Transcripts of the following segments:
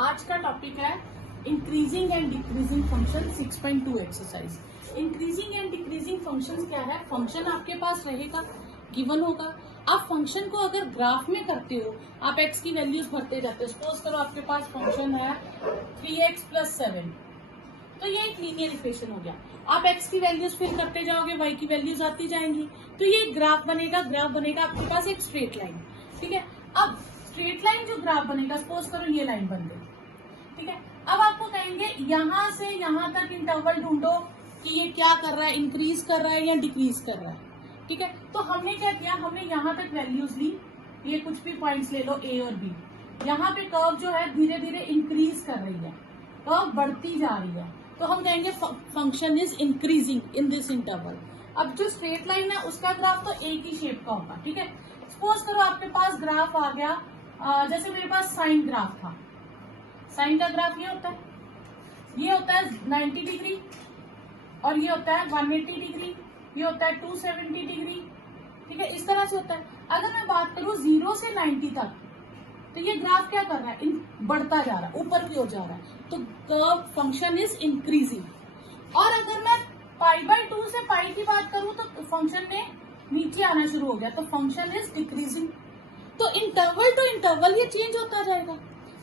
आज का टॉपिक है increasing and decreasing function 6.2 exercise. Increasing and decreasing function क्या है? फंक्शन आपके पास रहेगा, गिवन होगा। आप फंक्शन को अगर ग्राफ में करते हो, आप एक्स की वैल्यूज भरते जाते हो। सपोज करो आपके पास फंक्शन है 3x + 7, तो ये एक लीनियर इक्वेशन हो गया। आप एक्स की वैल्यूज फिल करते जाओगे, वाई की वैल्यूज आती जाएंगी, तो ये ग्राफ बनेगा। ग्राफ बनेगा आपके पास एक स्ट्रेट लाइन, ठीक है। अब स्ट्रेट लाइन जो ग्राफ बनेगा, सपोज करो ये लाइन बन गई, ठीक है। अब आपको कहेंगे यहाँ से यहाँ तक इंटरवल ढूंढो कि ये क्या कर रहा है, इंक्रीज कर रहा है या डिक्रीज कर रहा है, ठीक है। तो हमने क्या किया, हमने यहाँ तक वैल्यूज ली, ये कुछ भी पॉइंट्स ले लो ए और बी। यहाँ पे कर्व जो है धीरे धीरे इंक्रीज कर रही है, कर्व बढ़ती जा रही है, तो हम कहेंगे function is increasing in this interval. अब जो स्ट्रेट लाइन है उसका ग्राफ तो एक ही शेप का होगा, ठीक है। सपोज करो आपके पास ग्राफ आ गया, जैसे मेरे पास साइन ग्राफ था। साइन का ग्राफ ये होता है 90 डिग्री, और ये होता है 180 डिग्री, ये होता है 270 डिग्री, ठीक है। इस तरह से होता है। अगर मैं बात करूं 0 से 90 तक, तो ये ग्राफ क्या कर रहा है, बढ़ता जा रहा है, ऊपर की ओर जा रहा है, तो कर्व फंक्शन इज इंक्रीजिंग। और अगर मैं π/2 से पाई की बात करूं, तो फंक्शन ने नीचे आना शुरू हो गया, तो फंक्शन इज डिक्रीजिंग। तो इंटरवल टू इंटरवल ये चेंज होता जाएगा।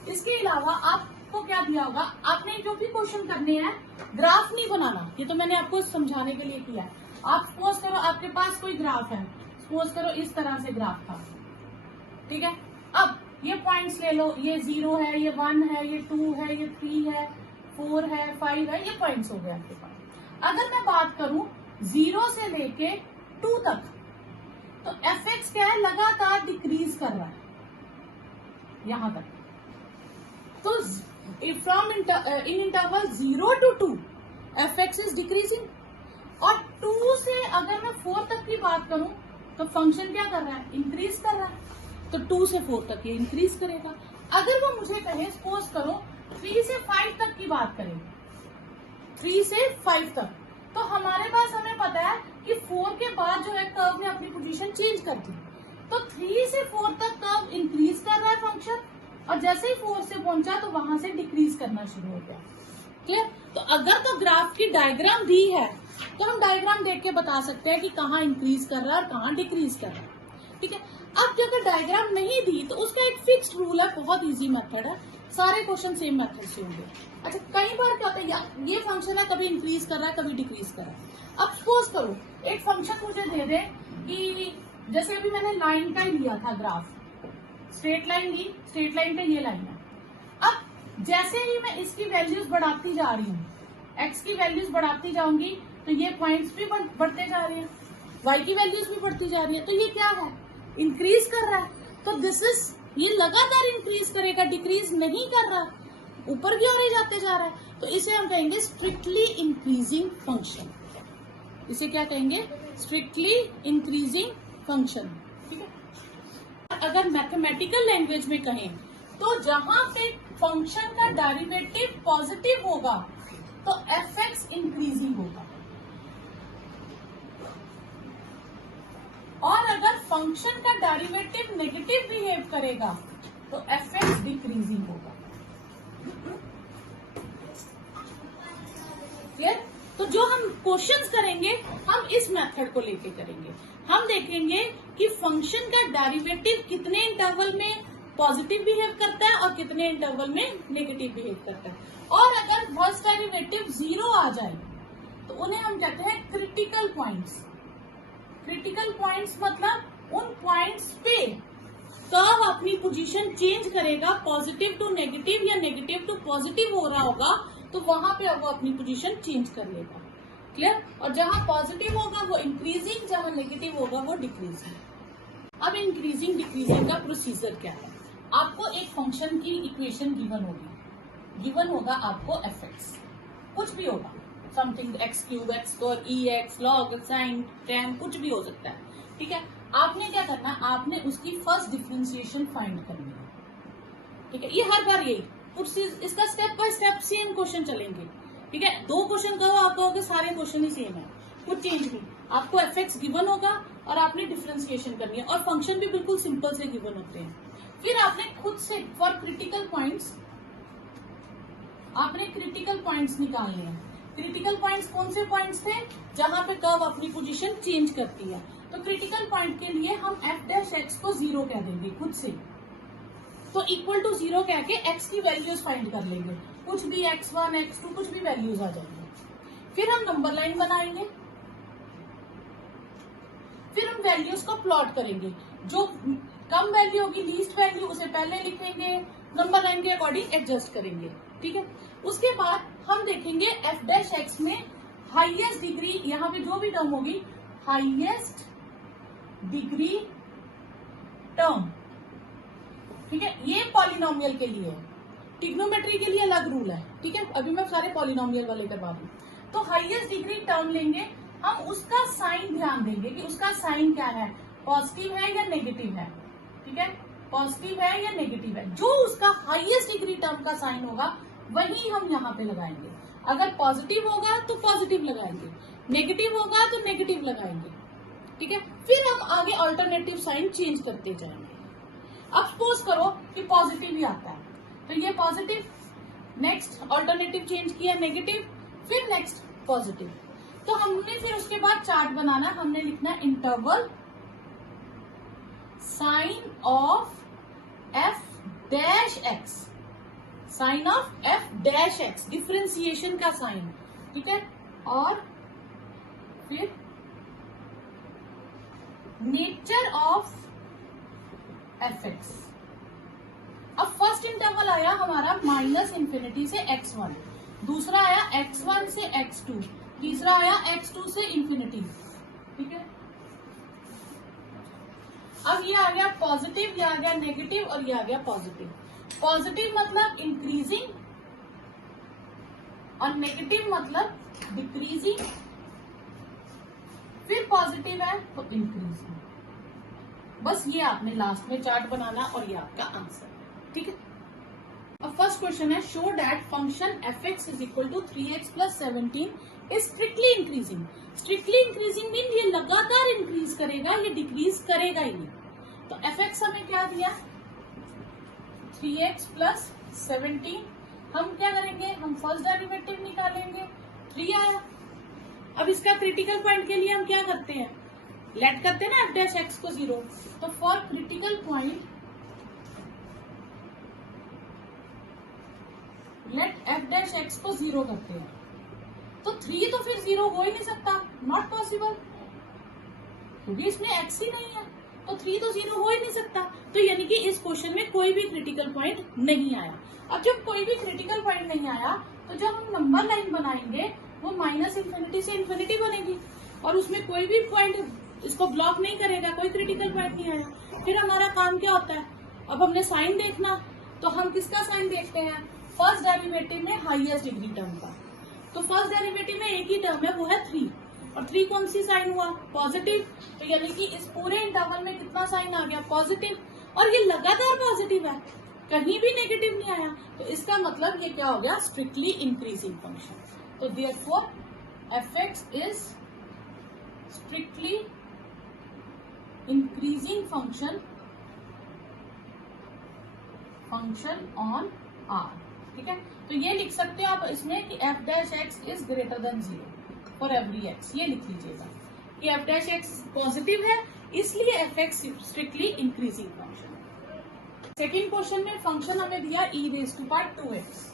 इसके अलावा आपको क्या दिया होगा, आपने जो भी क्वेश्चन करने हैं, ग्राफ नहीं बनाना, ये तो मैंने आपको समझाने के लिए किया है। आप सपोज करो आपके पास कोई ग्राफ है, सपोज करो इस तरह से ग्राफ था, ठीक है। अब ये पॉइंट्स ले लो, ये 0 है, ये 1 है, ये 2 है, ये 3 है, 4 है, 5 है, ये पॉइंट्स हो गए आपके पास। अगर मैं बात करूं 0 से लेके 2 तक, तो fx क्या है, लगातार डिक्रीज कर रहा है यहां तक। तो from in interval 0 to 2 fx is decreasing. और 2 से अगर मैं 4 तक की बात करूं, तो फंक्शन क्या कर रहा है, इंक्रीज कर रहा है, तो 2 से 4 तक ये इंक्रीज करेगा। अगर वो मुझे कहे, सपोज करो 3 से 5 तक की बात करें, 3 से 5 तक, तो हमारे पास हमें पता है कि 4 के बाद जो है कर्व ने अपनी पोजीशन चेंज कर दी, तो 3 से 4 तक कर्व इंक्रीज कर रहा है फंक्शन, और जैसे ही 4 से पहुंचा तो वहां से डिक्रीज करना शुरू हो गया। क्लियर? तो अगर तो ग्राफ की डायग्राम दी है, तो हम डायग्राम देख के बता सकते हैं कि कहाँ इंक्रीज कर रहा है और कहाँ डिक्रीज कर रहा है, ठीक है। अब जो अगर डायग्राम नहीं दी, तो उसका एक फिक्स्ड रूल है, बहुत इजी मेथड है, सारे क्वेश्चन सेम मेथड से होंगे। अच्छा, कई बार क्या होता है, ये फंक्शन है कभी इंक्रीज कर रहा है, कभी डिक्रीज कर रहा है। अब सपोज करो एक फंक्शन मुझे दे दे कि जैसे अभी मैंने लाइन का ही लिया था ग्राफ, स्ट्रेट लाइन ली, स्ट्रेट लाइन पे ये लाइन है। अब जैसे ही मैं इसकी वैल्यूज बढ़ाती जा रही हूँ, एक्स की वैल्यूज बढ़ाती जाऊंगी, तो ये पॉइंट्स भी बढ़ते जा रहे हैं, वाई की वैल्यूज भी बढ़ती जा रही है, तो ये क्या है, इंक्रीज कर रहा है। तो दिस इज, ये लगातार इंक्रीज करेगा, डिक्रीज नहीं कर रहा, ऊपर की ओर ही जाते जा रहा है, तो इसे हम कहेंगे स्ट्रिक्टली इंक्रीजिंग फंक्शन। इसे क्या कहेंगे, स्ट्रिक्टली इंक्रीजिंग फंक्शन, ठीक है। अगर मैथमेटिकल लैंग्वेज में कहें, तो जहां पे फंक्शन का डेरिवेटिव पॉजिटिव होगा, तो fx इंक्रीजिंग होगा, और अगर फंक्शन का डेरिवेटिव नेगेटिव बिहेव करेगा, तो fx डिक्रीजिंग होगा। क्लियर? तो जो हम क्वेश्चंस करेंगे, हम इस मेथड को लेके करेंगे। हम देखेंगे कि फंक्शन का डेरिवेटिव कितने इंटरवल में पॉजिटिव बिहेव करता है और कितने इंटरवल में नेगेटिव बिहेव करता है। और अगर फर्स्ट डेरिवेटिव 0 आ जाए, तो उन्हें हम कहते हैं क्रिटिकल पॉइंट्स। क्रिटिकल पॉइंट्स मतलब उन पॉइंट्स पे कर्व अपनी पोजीशन चेंज करेगा, पॉजिटिव टू नेगेटिव या नेगेटिव टू पॉजिटिव हो रहा होगा, तो वहां पे वो अपनी पोजीशन चेंज कर लेगा। क्लियर? और जहां पॉजिटिव होगा वो इंक्रीजिंग, जहां नेगेटिव होगा वो डिक्रीजिंग। अब इंक्रीजिंग डिक्रीजिंग का प्रोसीजर क्या है, आपको एक फंक्शन की इक्वेशन गिवन होगी, गिवन होगा आपको fx, कुछ भी होगा, something x3, x2, ex, log, sin, tan, कुछ भी हो सकता है, ठीक है। आपने क्या करना है, आपने उसकी फर्स्ट डिफरेंशिएशन फाइंड करनी है, ठीक है। ये हर बार यही इसका step by step same question चलेंगे, ठीक है। 2 क्वेश्चन कहो, आप कहोगे सारे क्वेश्चन ही सेम है, कुछ चेंज नहीं। आपको fx गिवन होगा और आपने डिफरेंशिएशन करनी है, और फंक्शन भी बिल्कुल सिंपल से गिवन होते हैं। फिर आपने खुद से फॉर क्रिटिकल पॉइंट्स आपने क्रिटिकल पॉइंट्स निकालने हैं। क्रिटिकल पॉइंट्स कौन से पॉइंट्स थे? जहां पे कर्व अपनी पोजीशन चेंज करती है। तो क्रिटिकल पॉइंट के लिए हम एफ डैश एक्स को 0 कह देंगे खुद से। तो इक्वल टू 0 कह के एक्स की वैल्यूज फाइंड कर लेंगे, कुछ भी x1 x2 कुछ भी वैल्यूज आ जाएंगे। फिर हम नंबर लाइन बनाएंगे, फिर हम वैल्यूज को प्लॉट करेंगे। जो कम वैल्यू होगी, लीस्ट वैल्यू, उसे पहले लिखेंगे, नंबर लाइन के अकॉर्डिंग एडजस्ट करेंगे। ठीक है, उसके बाद हम देखेंगे एफ डैश एक्स में हाईएस्ट डिग्री, यहाँ पे जो भी टर्म होगी, हाईएस्ट डिग्री टर्म। ठीक है, ये पॉलिनोमियल के लिए है, ट्रिग्नोमेट्री के लिए अलग रूल है। ठीक है, अभी मैं सारे पॉलिनोमियल वाले करवा दूं। तो हाईएस्ट डिग्री टर्म लेंगे, हम उसका साइन ध्यान देंगे कि उसका साइन क्या है, पॉजिटिव है या नेगेटिव है। ठीक है, पॉजिटिव है या नेगेटिव है, जो उसका हाईएस्ट डिग्री टर्म का साइन होगा वही हम यहाँ पे लगाएंगे। अगर पॉजिटिव होगा तो पॉजिटिव लगाएंगे, नेगेटिव होगा तो नेगेटिव लगाएंगे। ठीक है, फिर हम आगे अल्टरनेटिव साइन चेंज करते जाएंगे। अब सपोज करो कि पॉजिटिव ही आता है, तो ये पॉजिटिव, नेक्स्ट अल्टरनेटिव चेंज किया नेगेटिव, फिर नेक्स्ट पॉजिटिव। तो हमने फिर उसके बाद चार्ट बनाना, हमने लिखना है interval sign of f dash x, sign of f dash x, differentiation का साइन। ठीक है, और फिर नेचर ऑफ एफ एक्स। अब फर्स्ट इंटरवल आया हमारा -∞ से x1, दूसरा आया x1 से x2, तीसरा आया x2 से इंफिनिटी। ठीक है, अब ये आ गया पॉजिटिव, ये आ गया नेगेटिव और ये आ गया पॉजिटिव। पॉजिटिव मतलब इंक्रीजिंग और नेगेटिव मतलब डिक्रीजिंग, फिर पॉजिटिव है तो इंक्रीजिंग। बस ये आपने लास्ट में चार्ट बनाना और ये आपका आंसर। ठीक है, अब फर्स्ट क्वेश्चन है, show that function f x is equal to 3x + 17 is strictly increasing. Strictly increasing mean ये लगातार इंक्रीज करेगा, ये डिक्रीज करेगा ही नहीं। तो एफ एक्स हमें क्या दिया, 3x + 17। हम क्या करेंगे, हम फर्स्ट डेरिवेटिव निकालेंगे, 3 आया। अब इसका क्रिटिकल पॉइंट के लिए हम क्या करते हैं, लेट करते हैं ना एफ डैश एक्स को 0। तो for critical point let f dash x को 0 करते हैं। तो 3 तो फिर 0 हो ही नहीं सकता, नॉट पॉसिबल, क्योंकि इसमें एक्स ही नहीं है, तो 3 तो 0 हो ही नहीं सकता। तो यानी कि इस क्वेश्चन में कोई भी क्रिटिकल पॉइंट नहीं आया। अब जब कोई भी क्रिटिकल पॉइंट नहीं आया, तो जब हम नंबर लाइन बनाएंगे वो -∞ से इंफिनिटी बनेगी, और उसमें कोई भी पॉइंट इसको ब्लॉक नहीं करेगा, कोई क्रिटिकल पॉइंट नहीं आया। फिर हमारा काम क्या होता है, अब हमने साइन देखना, तो हम किसका साइन देखते हैं, फर्स्ट डेरिवेटिव में हाईएस्ट डिग्री टर्म का। तो फर्स्ट डेरिवेटिव में एक ही टर्म है, वो है 3, और 3 कौन सी साइन हुआ, पॉजिटिव। तो यानी कि इस पूरे इंटरवल में कितना साइन आ गया, पॉजिटिव, और ये लगातार पॉजिटिव है, कहीं भी नेगेटिव नहीं आया। तो इसका मतलब ये क्या हो गया, स्ट्रिक्टली इंक्रीजिंग फंक्शन। तो therefore f x is strictly increasing function on R. ठीक है, तो ये लिख सकते हो आप इसमें कि F dash x is greater then 0 for every x. ये लिख लीजिएगा कि एफ डैश एक्स पॉजिटिव है, इसलिए F x strictly increasing function. Second question में फंक्शन हमें दिया e⁻²x,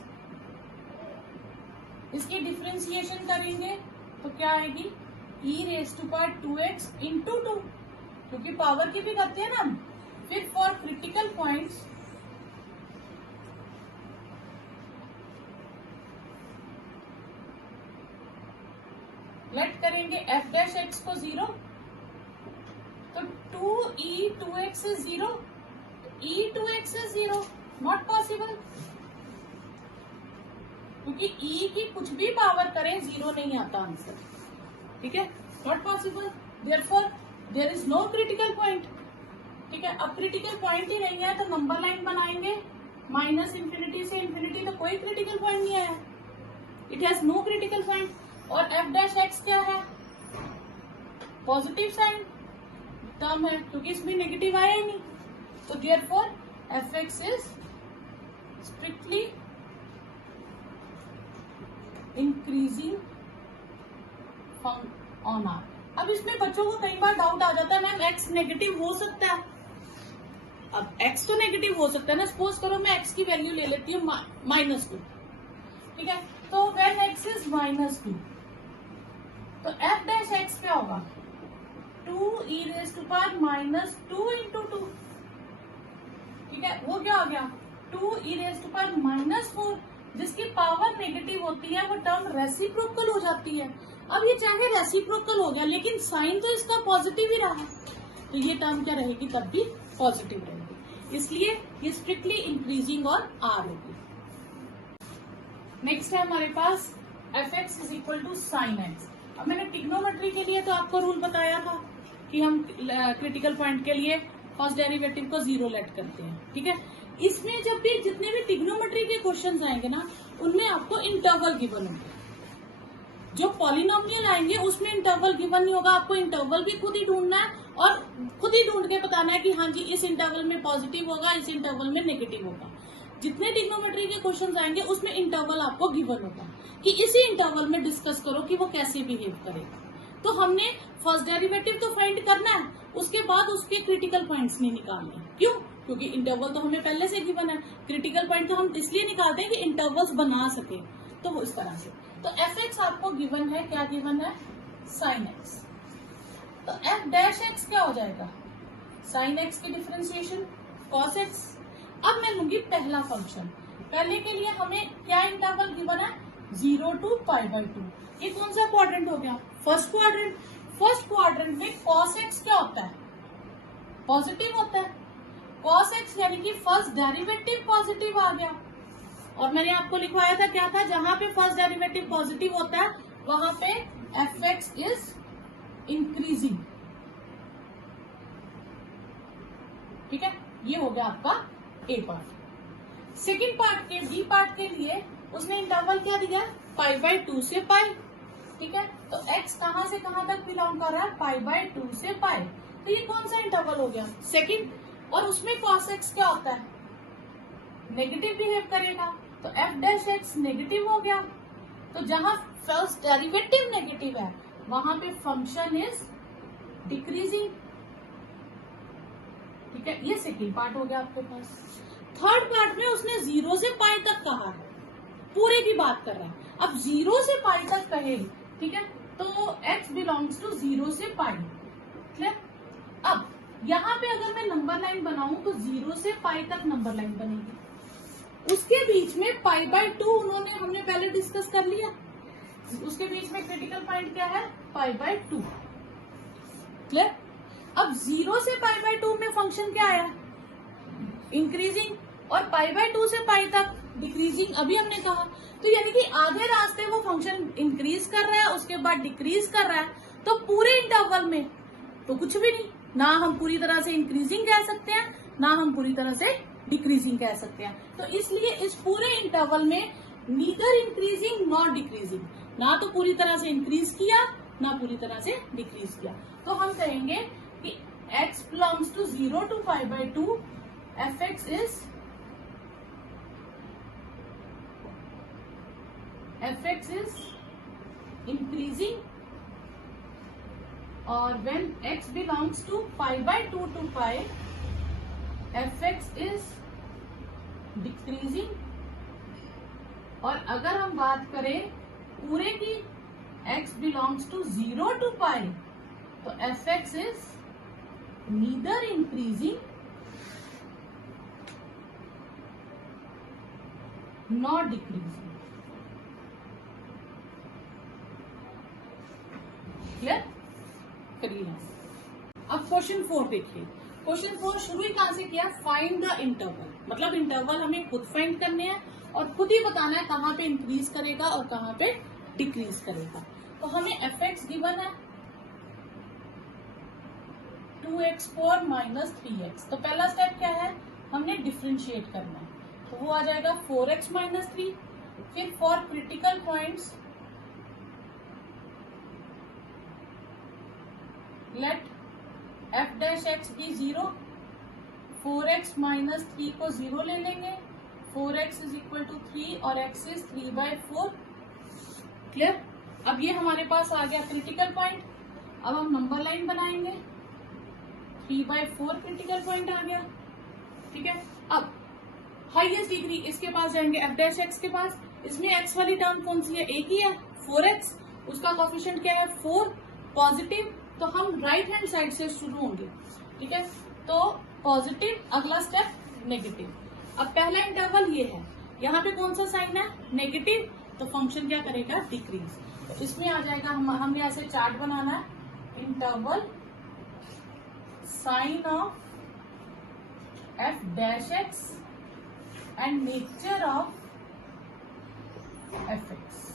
इसकी डिफरेंशिएशन करेंगे तो क्या आएगी, e⁻²x इंटू 2, क्योंकि पावर की भी करते हैं ना हम। फिर फॉर क्रिटिकल पॉइंट्स लेट करेंगे एफ डैश एक्स को 0, तो 2e2x is 0, e2x is 0, not possible, क्योंकि e की कुछ भी पावर करें 0 नहीं आता आंसर। ठीक है, not possible, therefore there is no critical point. ठीक है, अब क्रिटिकल पॉइंट ही नहीं है तो नंबर लाइन बनाएंगे, -∞ से इंफिनिटी, तो कोई क्रिटिकल पॉइंट नहीं आया, it has no critical point. और एफ डैश एक्स क्या है, पॉजिटिव साइन टर्म है, क्योंकि इसमें नेगेटिव आया ही नहीं। तो therefore f x is strictly increasing on R. अब इसमें बच्चों को कई बार डाउट आ जाता है, मैम एक्स नेगेटिव हो सकता है। अब एक्स तो नेगेटिव हो सकता है ना, सपोज करो मैं एक्स की वैल्यू ले लेती हूँ -2, ठीक है। तो व्हेन एक्स इज -2 तो एफ डैश एक्स क्या होगा, 2e रेज़ टू पावर -2 × 2, ठीक है। वो क्या हो गया 2e रेज़ टू पावर -4, जिसकी पावर नेगेटिव होती है वो टर्म रेसिप्रोकल हो जाती है। अब ये चाहे रेसिप्रोकल हो गया लेकिन साइन तो इसका पॉजिटिव ही रहा, तो ये टर्म क्या रहेगी, तब भी पॉजिटिव रहेगी, इसलिए ये स्ट्रिक्टली इंक्रीजिंग और आर होगी। नेक्स्ट है हमारे पास f x is equal to sine x. अब मैंने ट्रिग्नोमेट्री के लिए तो आपको रूल बताया था कि हम क्रिटिकल पॉइंट के लिए फर्स्ट डेरिवेटिव को 0 लेट करते हैं, ठीक है। इसमें जब भी जितने भी ट्रिग्नोमेट्री के क्वेश्चंस आएंगे ना, उनमें आपको इंटरवल गिवन होगा। जो पॉलिनोमियल आएंगे उसमें इंटरवल गिवन नहीं होगा, आपको इंटरवल भी खुद ही ढूंढना है और खुद ही ढूंढ के बताना है कि हाँ जी इस इंटरवल में पॉजिटिव होगा, इस इंटरवल में नेगेटिव होगा। जितने ट्रिग्नोमेट्री के क्वेश्चंस आएंगे उसमें इंटरवल आपको गिवन होगा कि इसी इंटरवल में डिस्कस करो कि वो कैसे बिहेव करेगा। तो हमने फर्स्ट डेरिवेटिव तो फाइंड करना है, उसके बाद उसके क्रिटिकल पॉइंट्स नहीं निकालने। क्यों? क्योंकि इंटरवल तो हमें पहले से गिवन है, क्रिटिकल पॉइंट तो हम इसलिए निकालते हैं कि इंटरवल्स बना सके, तो वो इस तरह से। तो एफ एक्स आपको गिवन है, क्या गिवन है, साइन एक्स। तो एफ डैश एक्स क्या हो जाएगा, साइन एक्स की डिफरेंशिएशन कॉस एक्स। अब मैं लूंगी पहला फंक्शन, पहले के लिए हमें क्या इंटरवल गिवन है, 0 to π/2। ये कौन सा क्वाड्रेंट हो गया, फर्स्ट क्वाड्रेंट। फर्स्ट क्वाड्रेंट में कॉस एक्स क्या होता है, पॉजिटिव होता है। कॉस एक्स यानी कि फर्स्ट डेरिवेटिव पॉजिटिव आ गया। और मैंने आपको लिखवाया था क्या था, जहां पे फर्स्ट डेरिवेटिव पॉजिटिव होता है वहां पे एफ एक्स इज इंक्रीजिंग, ठीक है। ये हो गया आपका ए पार्ट। सेकेंड पार्ट के बी पार्ट के लिए उसने इंटरवल क्या दिया, π/2 से π, ठीक है। तो x कहां से कहां तक बिलोंग कर रहा है, π/2 से π। तो ये कौन सा इंटरवल हो गया, सेकेंड। और उसमें cos x क्या होता है, नेगेटिव बिहेव करेगा, तो एफ डैश एक्स नेगेटिव हो गया। तो जहां फर्स्ट डेरिवेटिव नेगेटिव है वहां पे फंक्शन इज डिक्रीजिंग, ठीक है। ये सेकेंड पार्ट हो गया आपके पास। थर्ड पार्ट में उसने 0 से π तक कहा है, पूरे की बात कर रहा है। अब 0 से π तक कहे, ठीक है, तो x बिलोंग्स टू 0 से π, क्लियर। अब यहाँ पे अगर मैं नंबर लाइन बनाऊं तो 0 से π तक नंबर लाइन बनेगी, उसके बीच में π/2 उन्होंने हमने पहले डिस्कस कर लिया, उसके बीच में क्रिटिकल पॉइंट क्या है, π/2, क्लियर। अब 0 से π/2 में फंक्शन क्या आया, इंक्रीजिंग, और π/2 से π तक डिक्रीजिंग, अभी हमने कहा। तो यानी कि आधे रास्ते वो फंक्शन इंक्रीज कर रहा है, उसके बाद डिक्रीज कर रहा है। तो पूरे इंटरवल में तो कुछ भी नहीं, ना हम पूरी तरह से इंक्रीजिंग कह सकते हैं, ना हम पूरी तरह से डिक्रीजिंग कह सकते हैं। तो इसलिए इस पूरे इंटरवल में नीदर इंक्रीजिंग नॉट डिक्रीजिंग, ना तो पूरी तरह से इंक्रीज किया ना पूरी तरह से डिक्रीज किया। तो हम कहेंगे कि x belongs to 0 to π/2, f x is increasing, और when x belongs to π/2 to π, f x is decreasing. और अगर हम बात करें पूरे की, x belongs to 0 to π, तो f x is neither increasing not decreasing, clear करिए। अब क्वेश्चन 4 देखिए। क्वेश्चन 4 शुरू ही कहां से किया, फाइंड द इंटरवल, मतलब इंटरवल हमें खुद फाइंड करने हैं और खुद ही बताना है कहां पे इंक्रीज करेगा और कहां पे डिक्रीज करेगा। तो हमें एफ एक्स गिवन है 2x4 - 3x। तो पहला स्टेप क्या है, हमने डिफ्रेंशिएट करना है, तो वो आ जाएगा 4x - 3। फिर for critical points let f dash x be 0, 4x - 3 को 0 ले लेंगे, 4x = 3 और x इज 3/4, क्लियर। अब ये हमारे पास आ गया क्रिटिकल पॉइंट। अब हम नंबर लाइन बनाएंगे। 3/4 क्रिटिकल पॉइंट आ गया, ठीक है। अब हाईएस्ट डिग्री इसके पास जाएंगे एफ डैश एक्स के पास। इसमें एक्स वाली टर्म कौन सी है, एक ही है 4x, उसका कोफिशिएंट क्या है 4 पॉजिटिव, तो हम राइट हैंड साइड से शुरू होंगे, ठीक है। तो पॉजिटिव, अगला स्टेप नेगेटिव। अब पहला इंटरवल ये है, यहाँ पे कौन सा साइन है नेगेटिव, तो फंक्शन क्या करेगा डिक्रीज। तो इसमें आ जाएगा हम यहाँ से चार्ट बनाना है, interval sign of f dash x and nature of f x,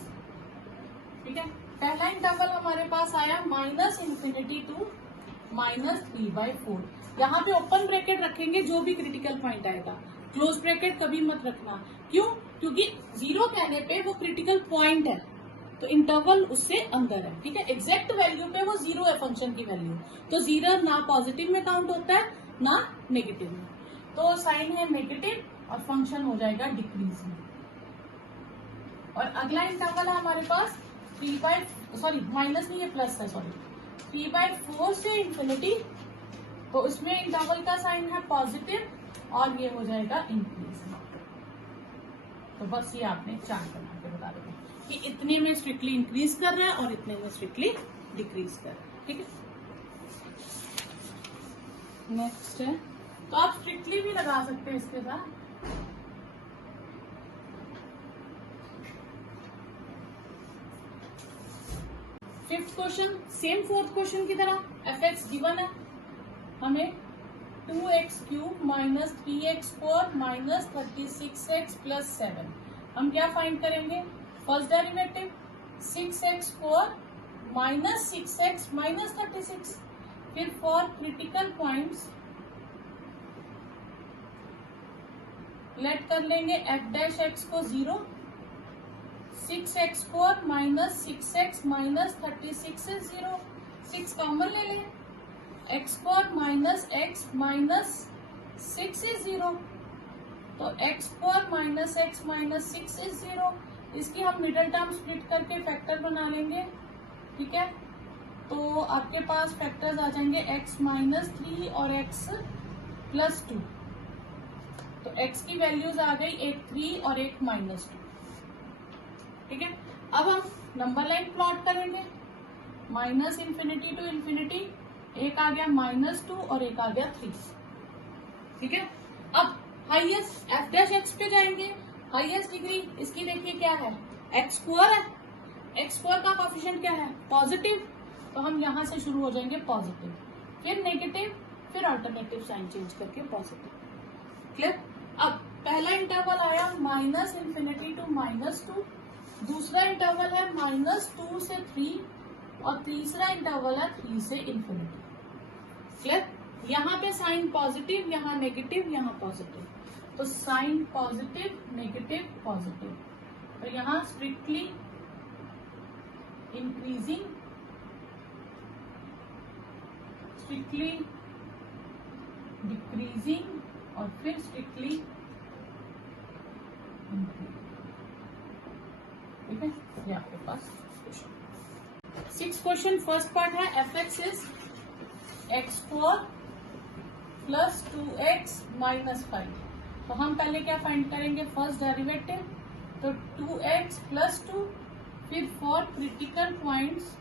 ठीक है। पहला इंटरवल हमारे पास आया -∞ टू -3/4। यहाँ पे ओपन ब्रैकेट रखेंगे जो भी क्रिटिकल पॉइंट आएगा, क्लोज ब्रैकेट कभी मत रखना। क्यों, क्योंकि 0 कहने पे वो क्रिटिकल पॉइंट है, तो इंटरवल उससे अंदर है, ठीक है। एग्जैक्ट वैल्यू पे वो 0 है फंक्शन की वैल्यू, तो 0 ना पॉजिटिव में काउंट होता है ना नेगेटिव में, तो साइन है नेगेटिव और फंक्शन हो जाएगा डिक्रीज में। और अगला इंटरवल है हमारे पास माइनस नहीं है प्लस है, 3/4 से इंफिनिटी, तो इसमें इंटरवल का साइन है पॉजिटिव और ये हो जाएगा इंक्रीज। तो बस ये आपने चार्ट बना के बता देंगे कि इतने में स्ट्रिक्टली इंक्रीज कर रहा है और इतने में स्ट्रिक्टली डिक्रीज कर रहा है, ठीक है। नेक्स्ट है, तो आप स्ट्रिक्टली भी लगा सकते हैं इसके साथ। Fifth question same fourth question की तरह, एफ एक्स गिवन है हमें 2x³ minus 3x² minus 36x plus 7। हम क्या फाइंड करेंगे, first derivative 6x² minus 6x minus 36। फिर फॉर क्रिटिकल पॉइंट्स लेट कर लेंगे एफ डैश एक्स को 0, 6x² माइनस 6x माइनस 36 से 0, 6 कॉमन ले लें, x² minus x minus 6 is 0, तो x² minus x minus 6 is 0। इसकी हम मिडिल टर्म स्प्लिट करके फैक्टर बना लेंगे, ठीक है। तो आपके पास फैक्टर्स आ जाएंगे x माइनस 3 और x प्लस 2, तो x की वैल्यूज आ गई एक 3 और एक -2, ठीक है। अब हम नंबर लाइन प्लॉट करेंगे, -∞ टू इंफिनिटी, एक आ गया -2 और एक आ गया 3, ठीक है। अब हाईएस्ट एफ डैश एक्स पे जाएंगे, हाईएस्ट डिग्री इसकी देखिए क्या है x² है, x² का कोफिशिएंट क्या है पॉजिटिव, तो हम यहां से शुरू हो जाएंगे पॉजिटिव, फिर नेगेटिव, फिर अल्टरनेटिव साइन चेंज करके पॉजिटिव, क्लियर। अब पहला इंटरवल आया -∞ टू -2, दूसरा इंटरवल है -2 से 3 और तीसरा इंटरवल है 3 से इंफिनिटी, क्लियर। यहाँ पे साइन पॉजिटिव, यहाँ नेगेटिव, यहाँ पॉजिटिव, तो साइन पॉजिटिव नेगेटिव पॉजिटिव, तो यहाँ स्ट्रिक्टली इंक्रीजिंग, स्ट्रिक्टली डिक्रीजिंग और फिर स्ट्रिक्टली इंक्रीजिंग, ठीक है। ये आपके पास क्वेश्चन 6 क्वेश्चन फर्स्ट पार्ट है, f x is x² plus 2x minus 5। तो हम पहले क्या फाइंड करेंगे फर्स्ट डेरिवेटिव, तो 2x प्लस 2, फिर for critical points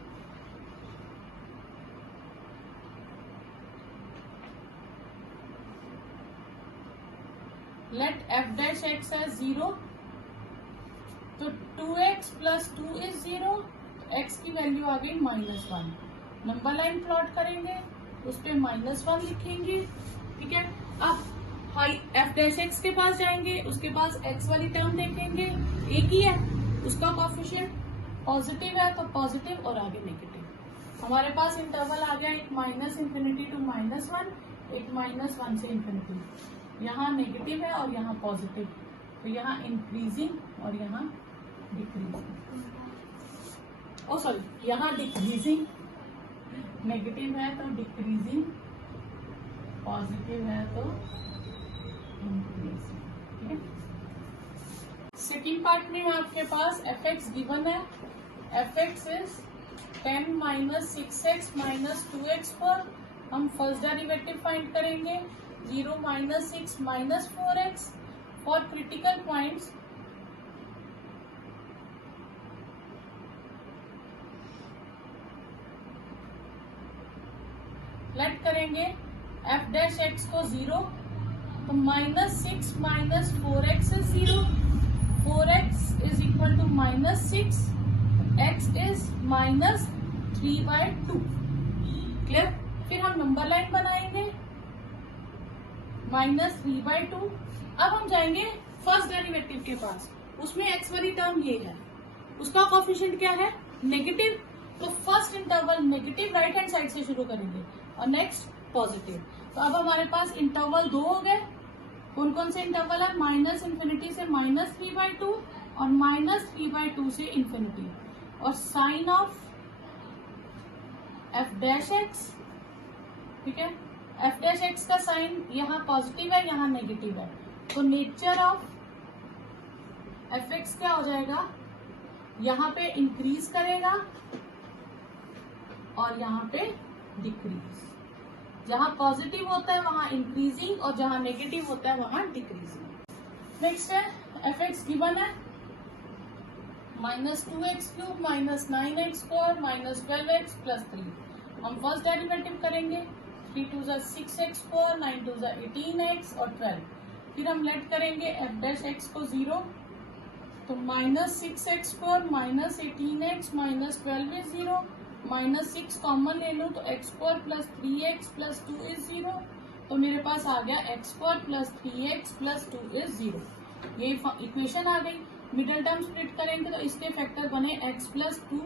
let f dash x as 0, तो 2x प्लस 2 इज 0, x की वैल्यू आ गई -1। नंबर लाइन प्लॉट करेंगे, उस पे -1 लिखेंगे, ठीक है। अब हाई एफ डैश एक्स के पास जाएंगे, उसके पास x वाली टर्म देखेंगे, एक ही है, उसका कोफिशिएंट पॉजिटिव है, तो पॉजिटिव और आगे नेगेटिव। हमारे पास इंटरवल आ गया एक -∞ टू -1, एक -1 से इंफिनिटी, यहाँ नेगेटिव है और यहाँ पॉजिटिव, तो यहाँ इंक्रीजिंग और यहाँ डिक्रीजिंग, यहाँ डिक्रीजिंग, नेगेटिव है तो डिक्रीजिंग, पॉजिटिव है तो इंक्रीजिंग, ठीक है। सेकेंड पार्ट में आपके पास एफ एक्स गिवन है, f x is 10 minus 6x minus 2x पर हम फर्स्ट डेरिवेटिव फाइंड करेंगे 0 minus 6 minus 4x for critical points let करेंगे एफ डैश एक्स को 0 तो minus 6 minus 4x is 0 4x is equal to minus 6 x is minus 3/2 clear. फिर हम number line बनाएंगे minus 3/2। अब हम जाएंगे फर्स्ट डेरिवेटिव के पास, उसमें x वाली टर्म ये है, उसका कोफिशिएंट क्या है नेगेटिव, तो first interval negative right hand side से शुरू करेंगे और नेक्स्ट पॉजिटिव। तो अब हमारे पास इंटरवल 2 हो गए। कौन कौन से इंटरवल है, माइनस इन्फिनिटी से माइनस 3/2 और माइनस 3/2 से इन्फिनिटी। और sign of f dash x, ठीक है, एफ डैश एक्स का साइन यहाँ पॉजिटिव है यहाँ नेगेटिव है, तो नेचर ऑफ एफ एक्स क्या हो जाएगा, यहाँ पे इंक्रीज करेगा और यहाँ पे डिक्रीज। जहां पॉजिटिव होता है वहां इंक्रीजिंग और जहां नेगेटिव होता है वहां डिक्रीजिंग। नेक्स्ट है एफ एक्स गिवन है minus 2x cube minus 9x square minus 12x plus 3। हम फर्स्ट डेरिवेटिव करेंगे 3 2 6x स्क्वायर 9 2 18x और 12। फिर हम लेट करेंगे एफ डैश एक्स को 0 तो minus 6x square minus 18x minus 12 is 0 minus 6 common ले लूं तो x square plus 3x plus 2 is 0, तो मेरे पास आ गया x square plus 3x plus 2 is 0। ये इक्वेशन आ गई। मिडिल टर्म स्प्लिट करेंगे तो इसके फैक्टर बने x प्लस 2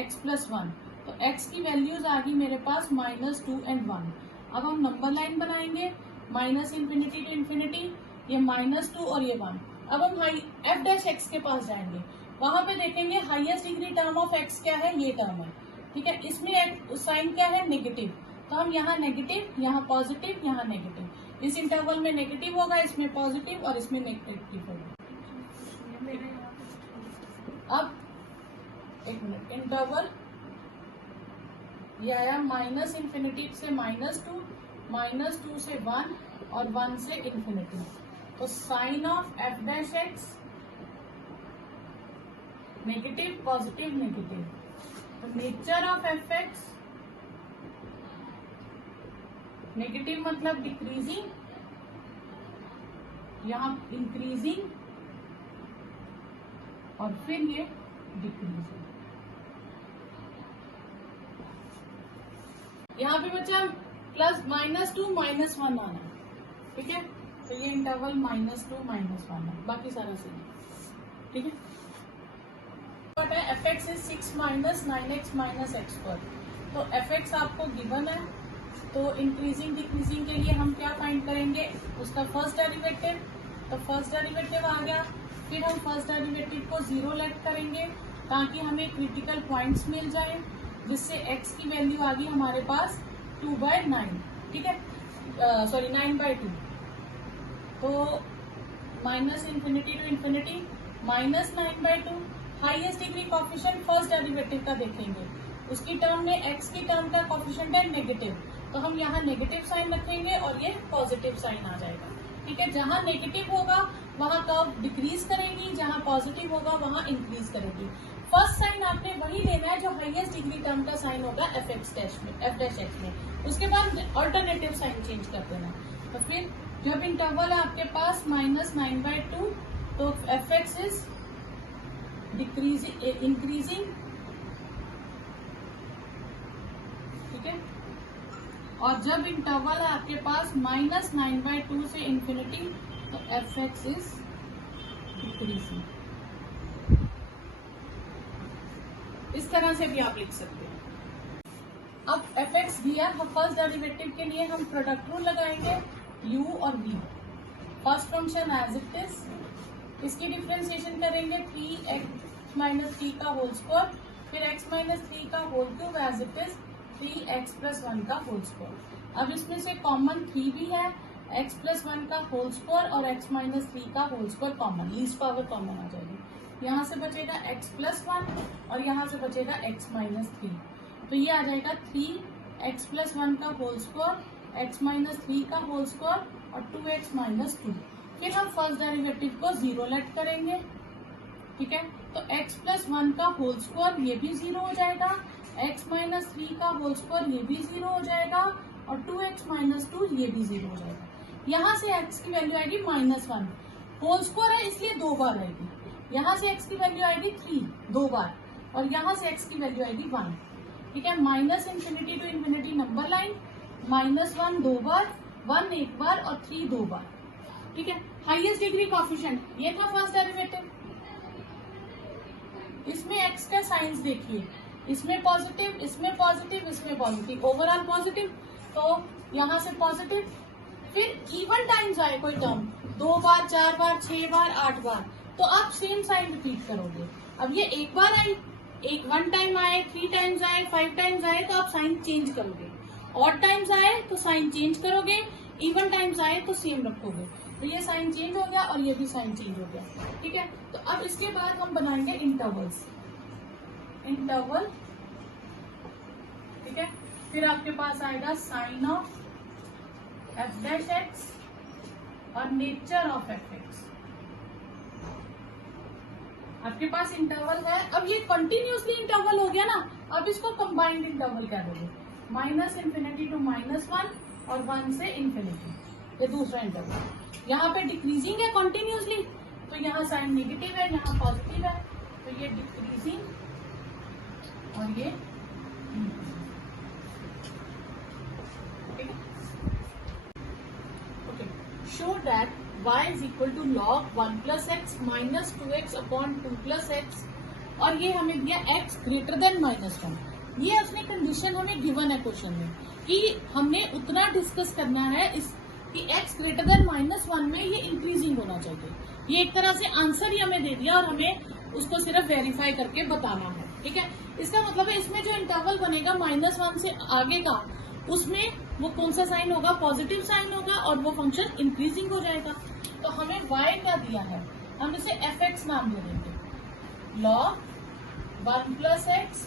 x प्लस 1, तो x की वैल्यूज आ गई मेरे पास माइनस 2 एंड 1। अब हम नंबर लाइन बनाएंगे माइनस इन्फिनिटी टू इन्फिनिटी, ये माइनस 2 और ये 1। अब हम एफ डैश एक्स के पास जाएंगे, वहां पे देखेंगे highest degree term of x क्या है, ये टर्म है, ठीक है। इसमें साइन क्या है नेगेटिव, तो हम यहाँ नेगेटिव यहाँ पॉजिटिव यहाँ नेगेटिव, इस इंटरवल में नेगेटिव होगा, इसमें पॉजिटिव और इसमें नेगेटिव होगा। अब एक मिनट, इंटरवल ये आया माइनस इन्फिनिटी से -2 -2 से 1 और 1 से इन्फिनिटी, तो sign of f dash x negative positive negative, तो nature of f x negative मतलब डिक्रीजिंग, यहाँ इंक्रीजिंग और फिर ये डिक्रीजिंग। यहाँ पे बच्चा प्लस -2 -1 आना, ठीक है, तो ये इंटरवल -2 -1 है, बाकी सारा सही, ठीक है। F x is 6 minus 9x minus x square, तो एफ एक्स आपको गिवन है, तो इंक्रीजिंग डिक्रीजिंग के लिए हम क्या फाइंड करेंगे, उसका फर्स्ट डेरिवेटिव, तो फर्स्ट डेरिवेटिव आ गया। फिर हम फर्स्ट डेरिवेटिव को 0 लेट करेंगे ताकि हमें क्रिटिकल पॉइंट्स मिल जाए, जिससे x की वैल्यू आ गई हमारे पास 2/9, ठीक है, सॉरी 9/2। तो minus infinity to infinity minus 9/2। Highest degree coefficient first derivative का देखेंगे, उसकी टर्म में x की टर्म का कोफिशिएंट है नेगेटिव, तो हम यहाँ नेगेटिव साइन रखेंगे और ये पॉजिटिव साइन आ जाएगा, ठीक है। जहाँ नेगेटिव होगा वहाँ कर्व डिक्रीज करेगी, जहाँ पॉजिटिव होगा वहाँ इंक्रीज करेगी। फर्स्ट साइन आपने वही लेना है जो हाईएस्ट डिग्री टर्म का साइन होगा एफ डैश एक्स में, उसके बाद अल्टरनेटिव साइन चेंज कर देना। तो फिर जब इंटरवल है आपके पास -9/2, तो f x is decreasing increasing, ठीक है, और जब इंटरवल है आपके पास -9/2 से इन्फिनिटी, तो एफ एक्स इज डिक्रीजिंग। इस तरह से भी आप लिख सकते हैं। अब एफ एक्स दिया, फर्स्ट डेरिवेटिव के लिए हम प्रोडक्ट रूल लगाएंगे u और v। First function as it is, इसकी डिफरेंशिएशन करेंगे 3x माइनस 3 का होल स्क्वायर, फिर x माइनस 3 का whole cube as it is 3x plus 1 का होल स्क्वायर। अब इसमें से कॉमन 3 भी है, x प्लस 1 का होल स्क्वायर और x माइनस 3 का whole square common, least power common आ जाएगी, यहाँ से बचेगा x प्लस 1 और यहाँ से बचेगा x माइनस 3। तो ये आ जाएगा 3x प्लस 1 का होल स्क्वायर, x माइनस 3 का होल स्क्वायर और 2x माइनस 2। फिर हम फर्स्ट डेरिवेटिव को जीरो लेट करेंगे, ठीक है। तो x प्लस 1 का होल स्क्वायर ये भी जीरो हो जाएगा, x माइनस 3 का होल स्क्वायर ये भी जीरो हो जाएगा और 2x माइनस 2 ये भी जीरो हो जाएगा। यहाँ से x की वैल्यू आएगी -1, होल स्क्वायर है इसलिए 2 बार आएगी। यहाँ से x की वैल्यू आएगी 3 2 बार और यहाँ से x की वैल्यू आएगी 1, ठीक है। Minus infinity to infinity number line, -1 2 बार, 1 1 बार और 3 2 बार, ठीक है। हाईएस्ट डिग्री कोएफिशिएंट ये था फर्स्ट डेरिवेटिव। इसमें x का साइंस देखिए, इसमें पॉजिटिव, इसमें पॉजिटिव, इसमें पॉजिटिव, ओवरऑल पॉजिटिव, तो यहाँ से पॉजिटिव। फिर इवन टाइम्स आए कोई टर्म 2 बार, 4 बार, 6 बार, 8 बार, तो आप सेम साइन रिपीट करोगे। अब ये एक बार आई, एक 1 टाइम आए, 3 टाइम्स आए, 5 टाइम्स आए, तो आप साइन चेंज करोगे। ऑड टाइम्स आए तो साइन चेंज करोगे, इवन टाइम्स आए तो सेम रखोगे। तो ये साइन चेंज हो गया और ये भी साइन चेंज हो गया, ठीक है। तो अब इसके बाद हम बनाएंगे इंटरवल्स, इंटरवल, ठीक है। फिर आपके पास आएगा sign of f dash x और नेचर ऑफ एफ एक्स। आपके पास इंटरवल है। अब ये कंटिन्यूसली इंटरवल हो गया ना, अब इसको कंबाइंड इंटरवल कह दोगे, -इन्फिनिटी टू -1 और 1 से इन्फिनिटी, ये दूसरा इंटरवल। यहाँ पे डिक्रीजिंग है कंटिन्यूसली, तो यहाँ साइन नेगेटिव है, यहाँ पॉजिटिव है, तो ये डिक्रीजिंग और ये show that y is equal to log 1 plus x minus 2x upon 2 plus x, और ये हमें दिया x ग्रेटर देन -1। ये अपनी कंडीशन हमें गिवन है क्वेश्चन में कि हमने उतना डिस्कस करना है इस कि x ग्रेटर देन -1 में ये इंक्रीजिंग होना चाहिए। ये एक तरह से आंसर ही हमें दे दिया और हमें उसको सिर्फ वेरीफाई करके बताना है, ठीक है। इसका मतलब है इसमें जो इंटरवल बनेगा -1 से आगे का, उसमें वो कौन सा साइन होगा, पॉजिटिव साइन होगा और वो फंक्शन इंक्रीजिंग हो जाएगा। तो हमें y क्या दिया है, हम इसे fx नाम दे देंगे, log 1 plus x